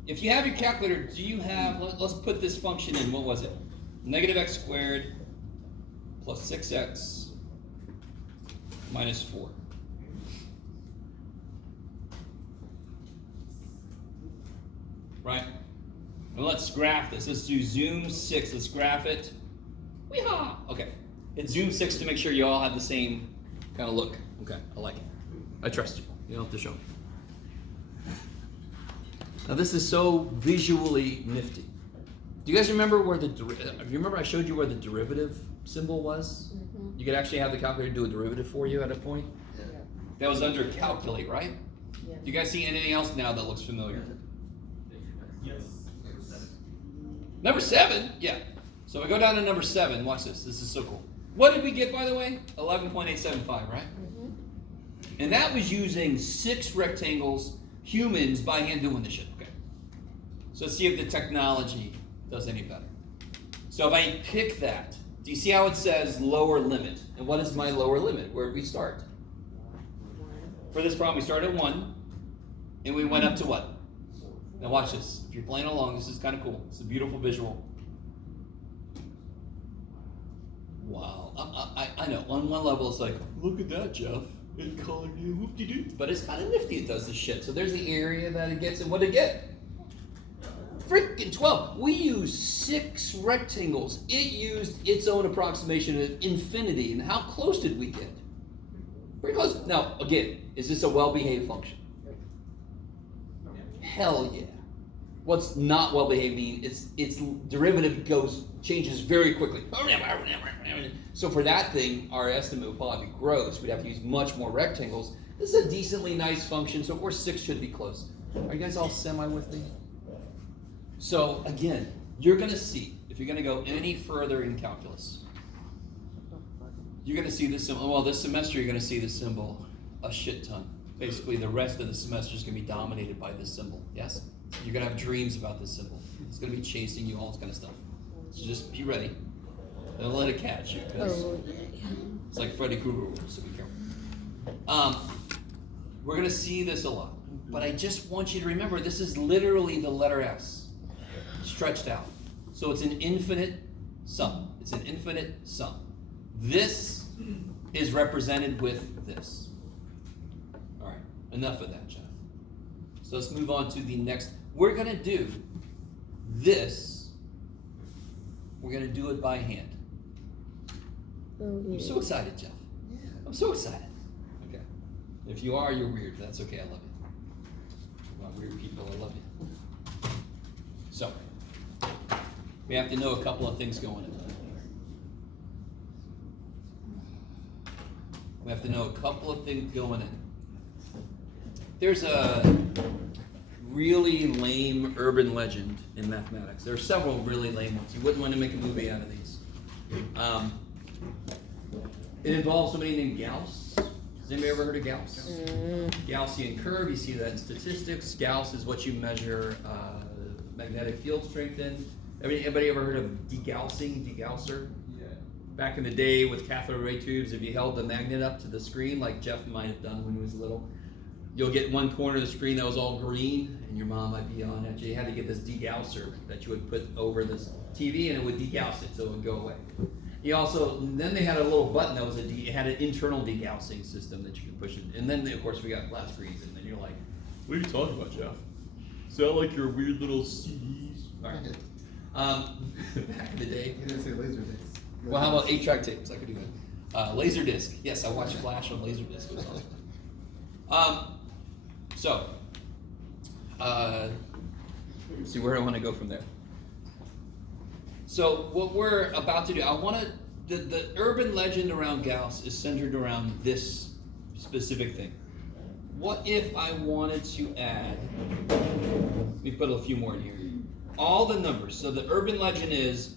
if you have your calculator, do you have, let's put this function in, what was it? Negative x squared plus 6x minus 4. Right? Well, let's graph this. Let's do zoom 6. Let's graph it. Weehaw! Okay. It's zoom 6 to make sure you all have the same kind of look. Okay, I like it. I trust you. You don't have to show me. Now this is so visually nifty. Do you guys remember where the you remember I showed you where the derivative symbol was? Mhm. You could actually have the calculator do a derivative for you at a point. Yeah. That was under calculate, right? Yeah. Do you guys see anything else now that looks familiar? Yes. Number 7, yeah. So we go down to number 7. Watch this. This is so cool. What did we get, by the way? 11.875, right? Mhm. And that was using 6 rectangles, humans by hand doing this shit. Okay. So let's see if the technology does any better. So if I pick that, do you see how it says lower limit? And what is my lower limit? Where did we start? For this problem, we started at 1, and we went up to what? Now watch this. If you're playing along, this is kind of cool. It's a beautiful visual. Wow. I know. On one level, it's like, look at that, Jeff. It colored you, whoop-de-doo. But it's kind of nifty. It does this shit. So there's the area that it gets, and what did it get? Freaking 12. We used 6 rectangles. It used its own approximation of infinity. And how close did we get? Pretty close. Now, again, is this a well-behaved function? Hell yeah. What's not well-behaved mean? Its derivative changes very quickly. So for that thing, our estimate would probably be gross. We'd have to use much more rectangles. This is a decently nice function, so of course 6 should be close. Are you guys all semi with me? So again, you're going to see, if you're going to go any further in calculus, you're going to see this symbol. Well, this semester you're going to see this symbol a shit ton. Basically, the rest of the semester is going to be dominated by this symbol. Yes? You're going to have dreams about this symbol. It's going to be chasing you, all this kind of stuff. So just be ready. Don't let it catch you, because it's like Freddy Krueger, so be careful. We're going to see this a lot. But I just want you to remember, this is literally the letter S, stretched out. So it's an infinite sum. It's an infinite sum. This is represented with this. All right, enough of that, Jeff. So let's move on to the next. We're going to do this. We're going to do it by hand. I'm so excited, Jeff. I'm so excited. Okay. If you are, you're weird. That's okay. I love you. Well, weird people, I love you. So, we have to know a couple of things going in. We have to know a couple of things going in. There's a really lame urban legend in mathematics. There are several really lame ones. You wouldn't want to make a movie out of these. It involves somebody named Gauss. Has anybody ever heard of Gauss? Gaussian curve, you see that in statistics. Gauss is what you measure magnetic field strength in. Anybody ever heard of degausser? Yeah. Back in the day with cathode ray tubes, if you held the magnet up to the screen, like Jeff might have done when he was little, you'll get one corner of the screen that was all green, and your mom might be on it. You had to get this degausser that you would put over this TV, and it would degauss it so it would go away. Then they had a little button that was it had an internal degaussing system that you could push it. And then, of course, we got flat screens, and then you're like, what are you talking about, Jeff? Sound like your weird little CDs. All right. Back in the day. You didn't say laser disc. Well, how about 8-track tapes? I could do that. Laserdisc. Yes, I watched Flash on Laserdisc. It was awesome. Let's see where I want to go from there. So what we're about to do, the urban legend around Gauss is centered around this specific thing. What if I wanted to add, let me put a few more in here, all the numbers. So the urban legend is,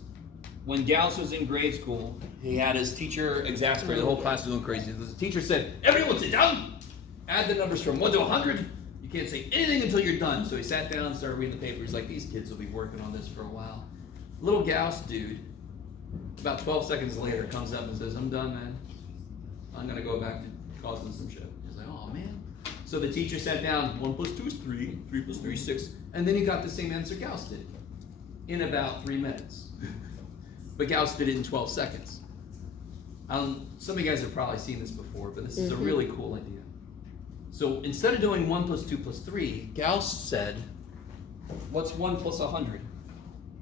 when Gauss was in grade school, he had his teacher exasperated, the whole class was going crazy. The teacher said, everyone sit down, add the numbers from 1 to 100. You can't say anything until you're done. So he sat down and started reading the paper. He's like, these kids will be working on this for a while. Little Gauss dude, about 12 seconds later, comes up and says, I'm done, man. I'm going to go back to causing some shit. He's like, oh, man. So the teacher sat down, 1 plus 2 is 3, 3 plus 3 is 6, and then he got the same answer Gauss did in about 3 minutes. But Gauss did it in 12 seconds. Some of you guys have probably seen this before, but this is a really cool idea. So instead of doing 1 plus 2 plus 3, Gauss said, what's 1 plus 100?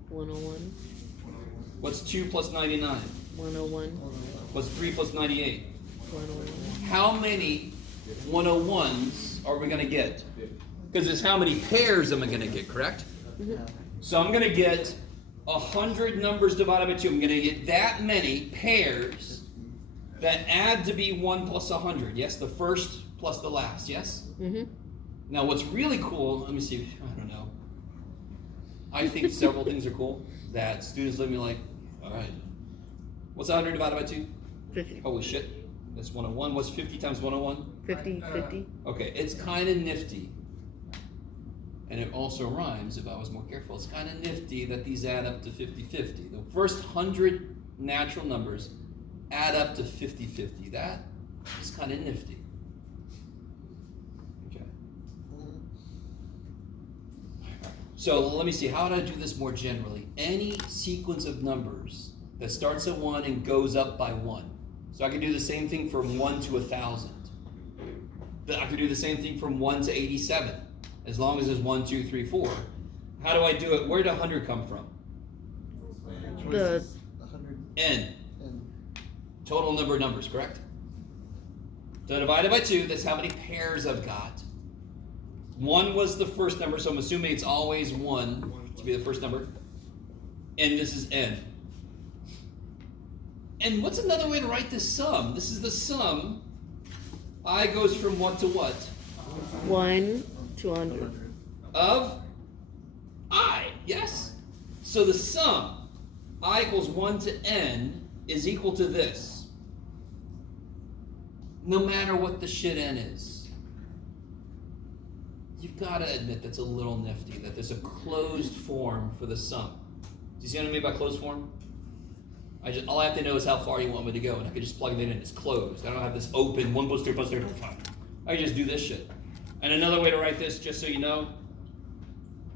101. What's 2 plus 99? 101. What's 3 plus 98? 101. How many 101s are we going to get? Because it's how many pairs am I going to get, correct? So I'm going to get 100 numbers divided by 2. I'm going to get that many pairs that add to be 1 plus 100. Yes, the first plus the last, yes? Now what's really cool, let me see, I don't know. I think several things are cool that students look at me like, all right, what's 100 divided by 2? 50. Holy shit, that's 101. What's 50 times 101? 50. 50. Okay, it's kind of nifty. And it also rhymes, if I was more careful. It's kind of nifty that these add up to 50-50. The first 100 natural numbers add up to 50-50. That is kind of nifty. Okay. So let me see, how do I do this more generally? Any sequence of numbers that starts at 1 and goes up by 1. So I can do the same thing from 1 to 1,000. I could do the same thing from 1 to 87, as long as it's 1, 2, 3, 4. How do I do it? Where did 100 come from? The 100 N. and Total number of numbers, correct? So divided by 2, that's how many pairs I've got. 1 was the first number, so I'm assuming it's always 1 to be the first number. And this is N. And what's another way to write this sum? This is the sum. I goes from what to what? 1 to 100. Of I, yes? So the sum, I equals 1 to n, is equal to this. No matter what the shit n is. You've got to admit that's a little nifty, that there's a closed form for the sum. Do you see what I mean by closed form? All I have to know is how far you want me to go, and I can just plug it in and it's closed. I don't have this open, 1 plus 2 plus 3 plus 5. I can just do this shit. And another way to write this, just so you know,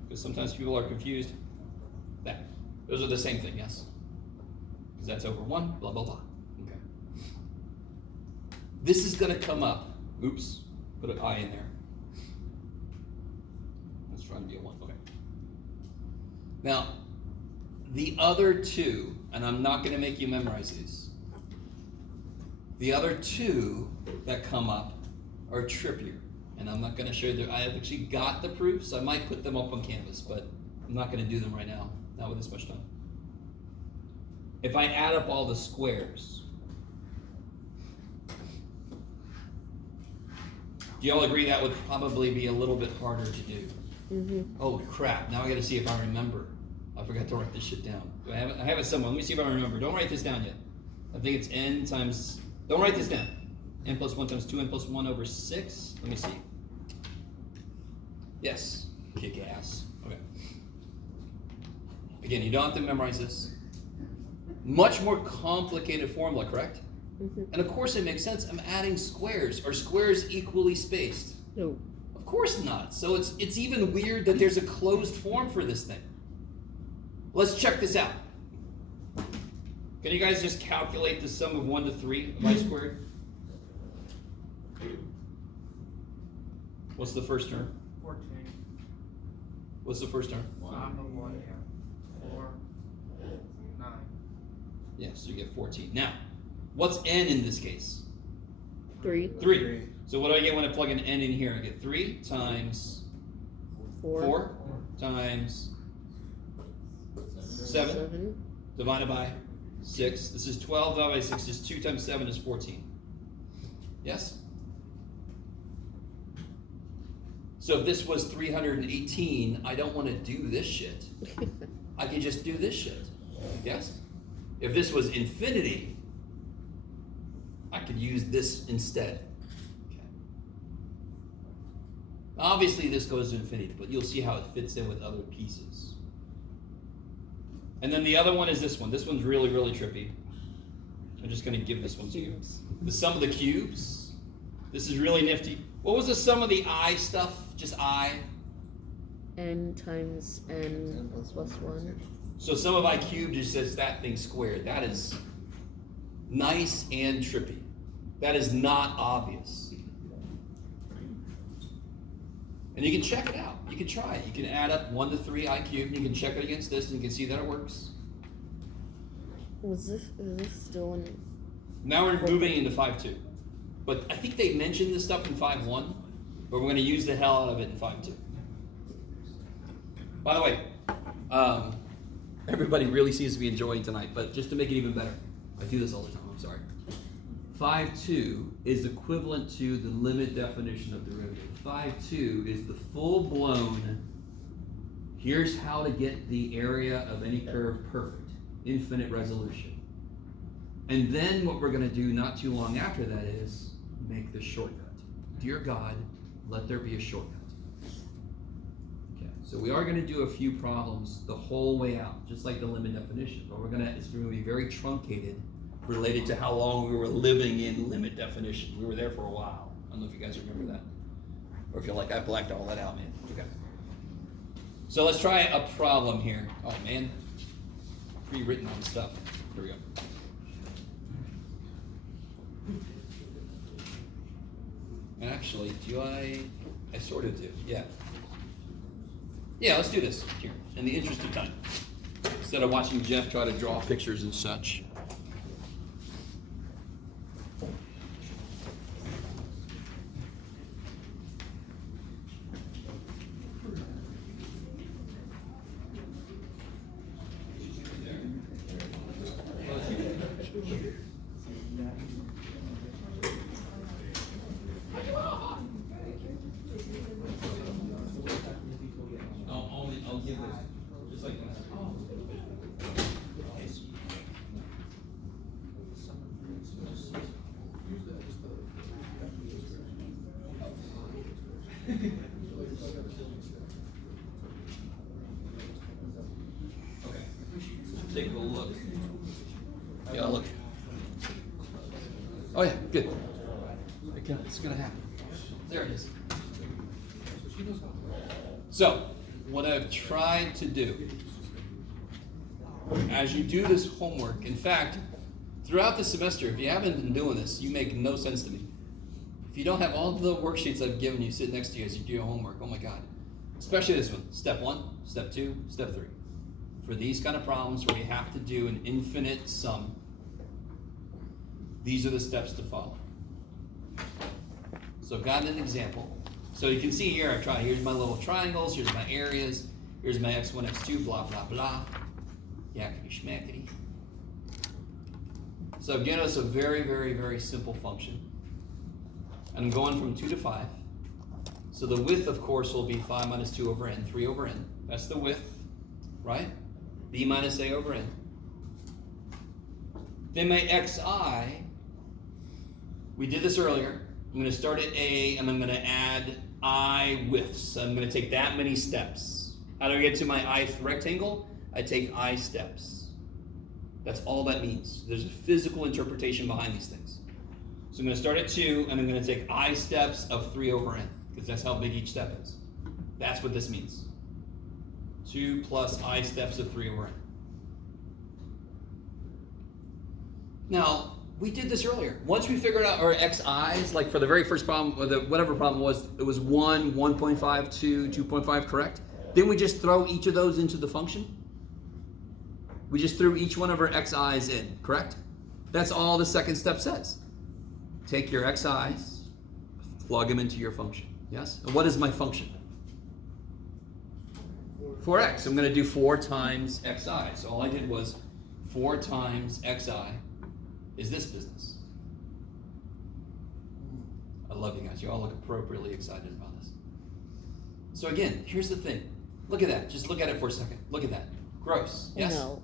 because sometimes people are confused, that. Those are the same thing, yes? Because that's over 1, blah, blah, blah. Okay. This is going to come up. Oops, put an I in there. Let's try to be a 1, okay. Now, the other two, and I'm not going to make you memorize these. The other two that come up are trippier. And I'm not going to show you. I have actually got the proofs. I might put them up on Canvas, but I'm not going to do them right now. Not with this much time. If I add up all the squares, do y'all agree that would probably be a little bit harder to do? Oh crap, now I got to see if I remember. I forgot to write this shit down. I have it somewhere. Let me see if I remember. Don't write this down yet. I think it's n times, don't write this down. N plus 1 times 2, n plus 1 over 6. Let me see. Yes, kick ass. Okay. Again, you don't have to memorize this. Much more complicated formula, correct? And of course it makes sense. I'm adding squares. Are squares equally spaced? No. Of course not. So it's even weird that there's a closed form for this thing. Let's check this out. Can you guys just calculate the sum of 1 to 3 of I squared? What's the first term? 14. What's the first term? 1, 4, 9. Yes, so you get 14. Now, what's n in this case? 3. 3. So what do I get when I plug an n in here? I get 3 times 4 times 7 divided by 6. This is 12 divided by 6 is 2 times 7 is 14. Yes? So if this was 318, I don't want to do this shit. I can just do this shit. Yes? If this was infinity, I could use this instead. Okay. Obviously this goes to infinity, but you'll see how it fits in with other pieces. And then the other one is this one. This one's really, really trippy. I'm just going to give this one to you. The sum of the cubes This is really nifty. What was the sum of the I stuff? Just I? N times N plus 1. So sum of I cubed just says that thing squared. That is nice and trippy. That is not obvious. And you can check it out. You can try it. You can add up 1 to 3 I cubed, and you can check it against this, and you can see that it works. Is this still in? Now we're moving into 5.2. But I think they mentioned this stuff in 5.1, but we're going to use the hell out of it in 5.2. By the way, everybody really seems to be enjoying tonight, but just to make it even better, I do this all the time, I'm sorry. 5.2 is equivalent to the limit definition of derivative. 5.2 is the full-blown, here's how to get the area of any curve perfect, infinite resolution. And then what we're going to do not too long after that is make the shortcut. Dear God, let there be a shortcut. Okay, so we are going to do a few problems the whole way out, just like the limit definition, but it's going to be very truncated related to how long we were living in limit definition. We were there for a while. I don't know if you guys remember that. Or if you're like, I blacked all that out, man. Okay. So let's try a problem here. Oh man, pre-written on stuff. Here we go. Actually, I sort of do, yeah. Yeah, let's do this here, in the interest of time. Instead of watching Jeff try to draw pictures and such. I'll give this, just like this. Okay, take a look. Yeah, look. Oh yeah, good. It's gonna happen. There it is. So, what I've tried to do, as you do this homework, in fact, throughout the semester, if you haven't been doing this, you make no sense to me. If you don't have all the worksheets I've given you sit next to you as you do your homework, oh my God. Especially this one, step 1, step 2, step 3. For these kind of problems where you have to do an infinite sum, these are the steps to follow. So I've got an example. So you can see here, I've tried, here's my little triangles, here's my areas, here's my x1, x2, blah, blah, blah. Yakety schmackety. So I've given us a very, very, very simple function. And I'm going from 2 to 5. So the width, of course, will be 5 minus 2 over n, 3 over n. That's the width, right? B minus a over n. Then my xi, we did this earlier. I'm going to start at A, and I'm going to add I widths. I'm going to take that many steps. How do I get to my ith rectangle? I take I steps. That's all that means. There's a physical interpretation behind these things. So I'm going to start at 2, and I'm going to take I steps of 3 over n, because that's how big each step is. That's what this means. 2 plus I steps of 3 over n. Now, we did this earlier. Once we figured out our xi's, like for the very first problem, or whatever problem was, it was 1, 1.5, 2, 2.5, correct? Then we just throw each of those into the function. We just threw each one of our xi's in, correct? That's all the second step says. Take your xi's, plug them into your function, yes? And what is my function? 4x. I'm going to do 4 times xi. So all I did was 4 times xi is this business. I love you guys. You all look appropriately excited about this. So again, here's the thing. Look at that. Just look at it for a second. Look at that. Gross. Yes? No.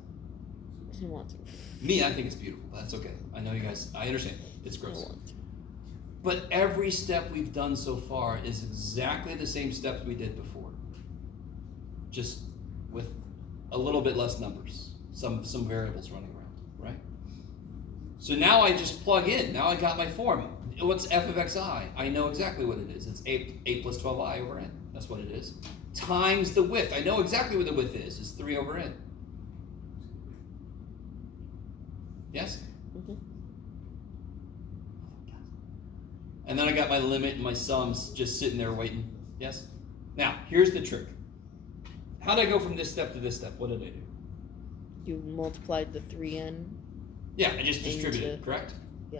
I didn't want to. Me, I think it's beautiful. That's okay. I know you guys, I understand. It's I gross. don't want to. But every step we've done so far is exactly the same steps we did before. Just with a little bit less numbers. Some variables running around, right? So now I just plug in. Now I got my form. what's f of xi? I know exactly what it is. It's a plus 12i over n. That's what it is. Times the width. I know exactly what the width is. It's 3 over n. Yes? Mhm. And then I got my limit and my sums just sitting there waiting. Yes? Now, here's the trick. How did I go from this step to this step? What did I do? You multiplied the 3n. Yeah, I just distributed it, Into- correct? Yeah.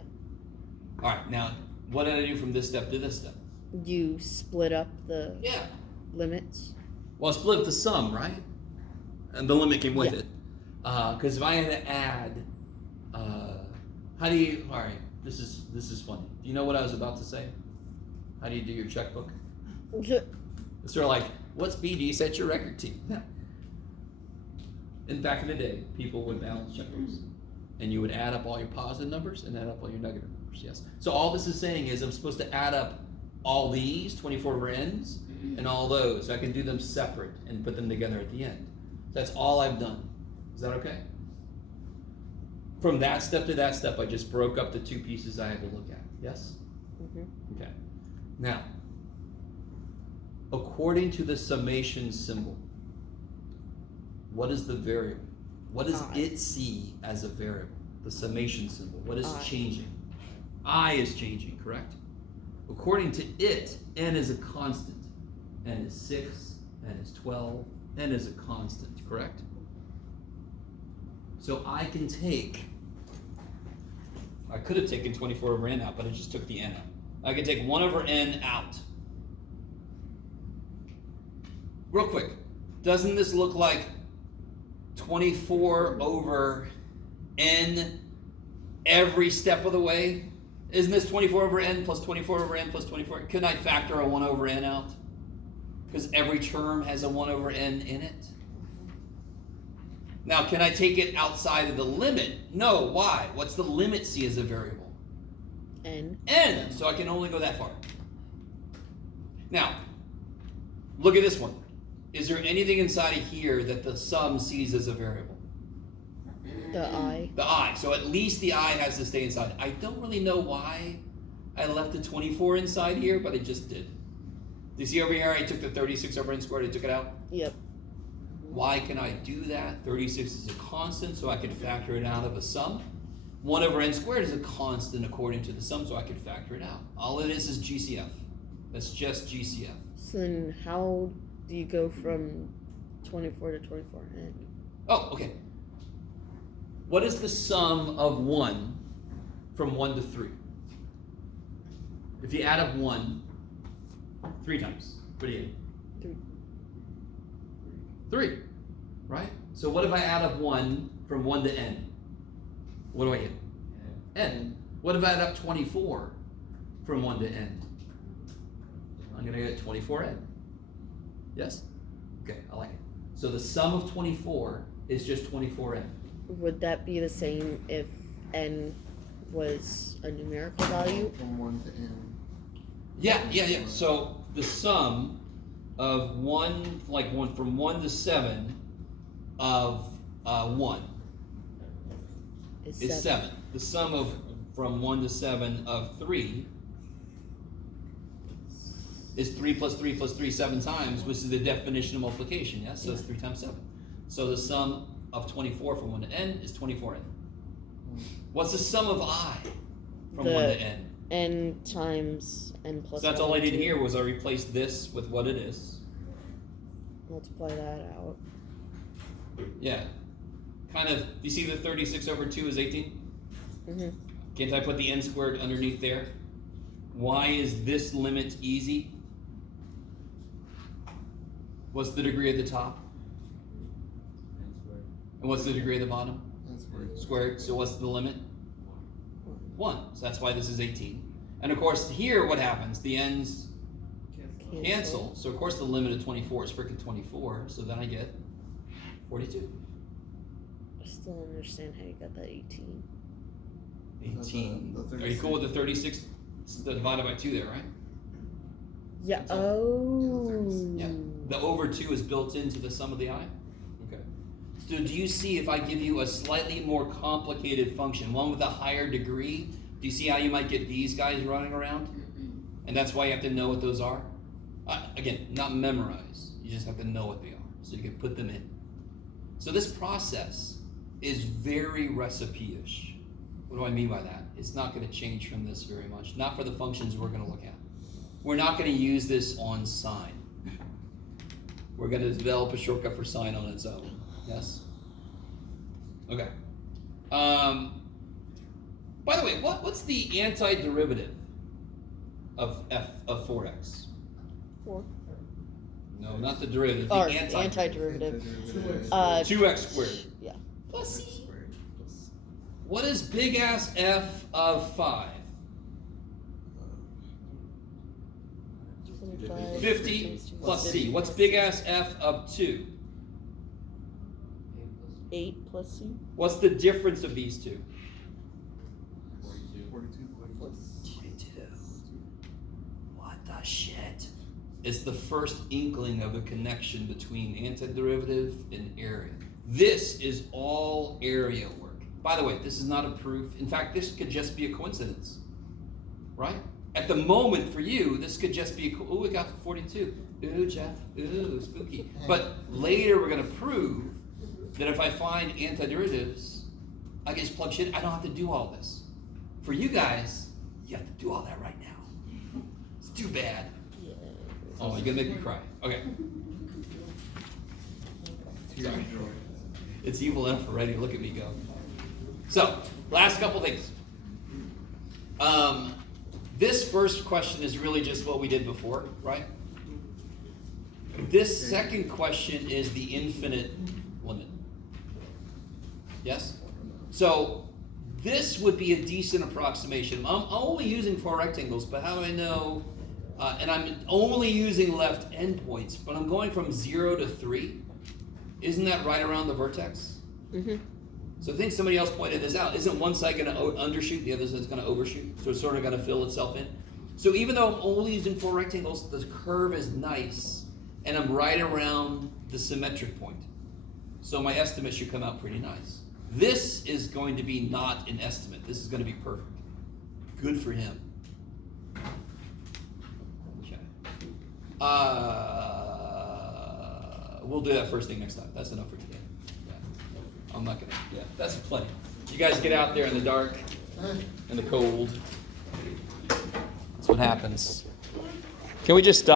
All right, now, what did I do from this step to this step? You split up the Yeah. limits. Well, I split up the sum, right? And the limit came with Yeah. it. Because if I had to add, how do you? All right, this is funny. Do you know what I was about to say? How do you do your checkbook? It's sort of like, what's BD set your record to? No. And back in the day, people would balance checkbooks, and you would add up all your positive numbers and add up all your negative numbers. Yes. So all this is saying is I'm supposed to add up all these 24 over n's and all those. So I can do them separate and put them together at the end. That's all I've done. Is that okay? From that step to that step, I just broke up the two pieces I had to look at. Yes? Mm-hmm. Okay. Now, according to the summation symbol, what is the variable? What does I. it see as a variable? The summation symbol. What is I. changing? I is changing, correct? According to it, n is a constant. N is 6, n is 12, n is a constant, correct? So I can take, I could have taken 24 over n out, but I just took the n out. I can take 1 over n out. Real quick, doesn't this look like 24 over n every step of the way? Isn't this 24 over n plus 24 over n plus 24? Couldn't I factor a 1 over n out? Because every term has a 1 over n in it. Now, can I take it outside of the limit? No, why? What's the limit see as a variable? N. N, so I can only go that far. Now, look at this one. Is there anything inside of here that the sum sees as a variable? The I. The I, so at least the I has to stay inside. I don't really know why I left the 24 inside here, but I just did. Do you see over here, I took the 36 over n squared, I took it out? Yep. Why can I do that? 36 is a constant, so I can factor it out of a sum. 1 over n squared is a constant according to the sum, so I can factor it out. All it is GCF. That's just GCF. So then how do you go from 24 to 24n? Oh, okay. What is the sum of 1 from 1 to 3? If you add up 1 3 times, what do you get? 3, right? So what if I add up 1 from 1 to n? What do I get? N. What if I add up 24 from 1 to n? I'm going to get 24n. Yes? Okay, I like it. So the sum of 24 is just 24n. Would that be the same if n was a numerical value? From 1 to n. Yeah. So the sum of 1, like 1 from 1 to 7 of 1 is 7. The sum of from 1 to 7 of 3 is 3 plus 3 plus 3 7 times, which is the definition of multiplication, yes? So it's 3 times 7. So the sum of 24 from 1 to n is 24n. What's the sum of I from 1 to n? N times n plus So that's 1 all I did 2. here was I replaced this with what it is. Multiply that out. Yeah. Kind of, do you see the 36 over 2 is 18? Mm-hmm. Can't I put the n squared underneath there? Why is this limit easy? What's the degree at the top? And what's the degree at the bottom? That's weird. Squared. So what's the limit? 1. So that's why this is 18. And of course, here what happens? The n's cancel. So of course the limit of 24 is freaking 24. So then I get 42. I still don't understand how you got that 18. 18. The Are you cool with the 36 divided by 2 there, right? Yeah. That's all. Oh. Yeah. The over 2 is built into the sum of the I? Okay. So do you see if I give you a slightly more complicated function, one with a higher degree, Do you see how you might get these guys running around? And that's why you have to know what those are. Again, not memorize. You just have to know what they are, so you can put them in. So this process is very recipe-ish. What do I mean by that? It's not going to change from this very much. Not for the functions we're going to look at. We're not going to use this on sine. We're going to develop a shortcut for sine on its own. Yes? Okay. By the way, what's the antiderivative of f of 4x? 4. No, not the derivative. Or The antiderivative. 2x squared. Yeah. Plus c. What is big ass f of 5? 50 plus c. What's big ass f of 2? 8 plus c. What's the difference of these two? 42. What the shit? It's the first inkling of a connection between antiderivative and area. This is all area work. By the way, this is not a proof. In fact, this could just be a coincidence, right? At the moment for you, this could just be, oh, we got 42. Ooh, Jeff, ooh, spooky. But later we're gonna prove that if I find antiderivatives, I can just plug shit, I don't have to do all this. For you guys, you have to do all that right now. It's too bad. Oh, you're gonna make me cry. Okay. Sorry. It's evil enough already. Look at me go. So, last couple things. This first question is really just what we did before, right? This second question is the infinite limit. Yes? So, this would be a decent approximation. I'm only using 4 rectangles, but how do I know? And I'm only using left endpoints, but I'm going from 0 to 3. Isn't that right around the vertex? Mm-hmm. So I think somebody else pointed this out. Isn't one side going to undershoot, the other side's going to overshoot? So it's sort of going to fill itself in. So even though I'm only using 4 rectangles, the curve is nice, and I'm right around the symmetric point. So my estimate should come out pretty nice. This is going to be not an estimate. This is going to be perfect. Good for him. Okay. We'll do that first thing next time. That's enough for today. Yeah. I'm not gonna. Yeah, that's plenty. You guys get out there in the dark, in the cold. That's what happens. Can we just stop?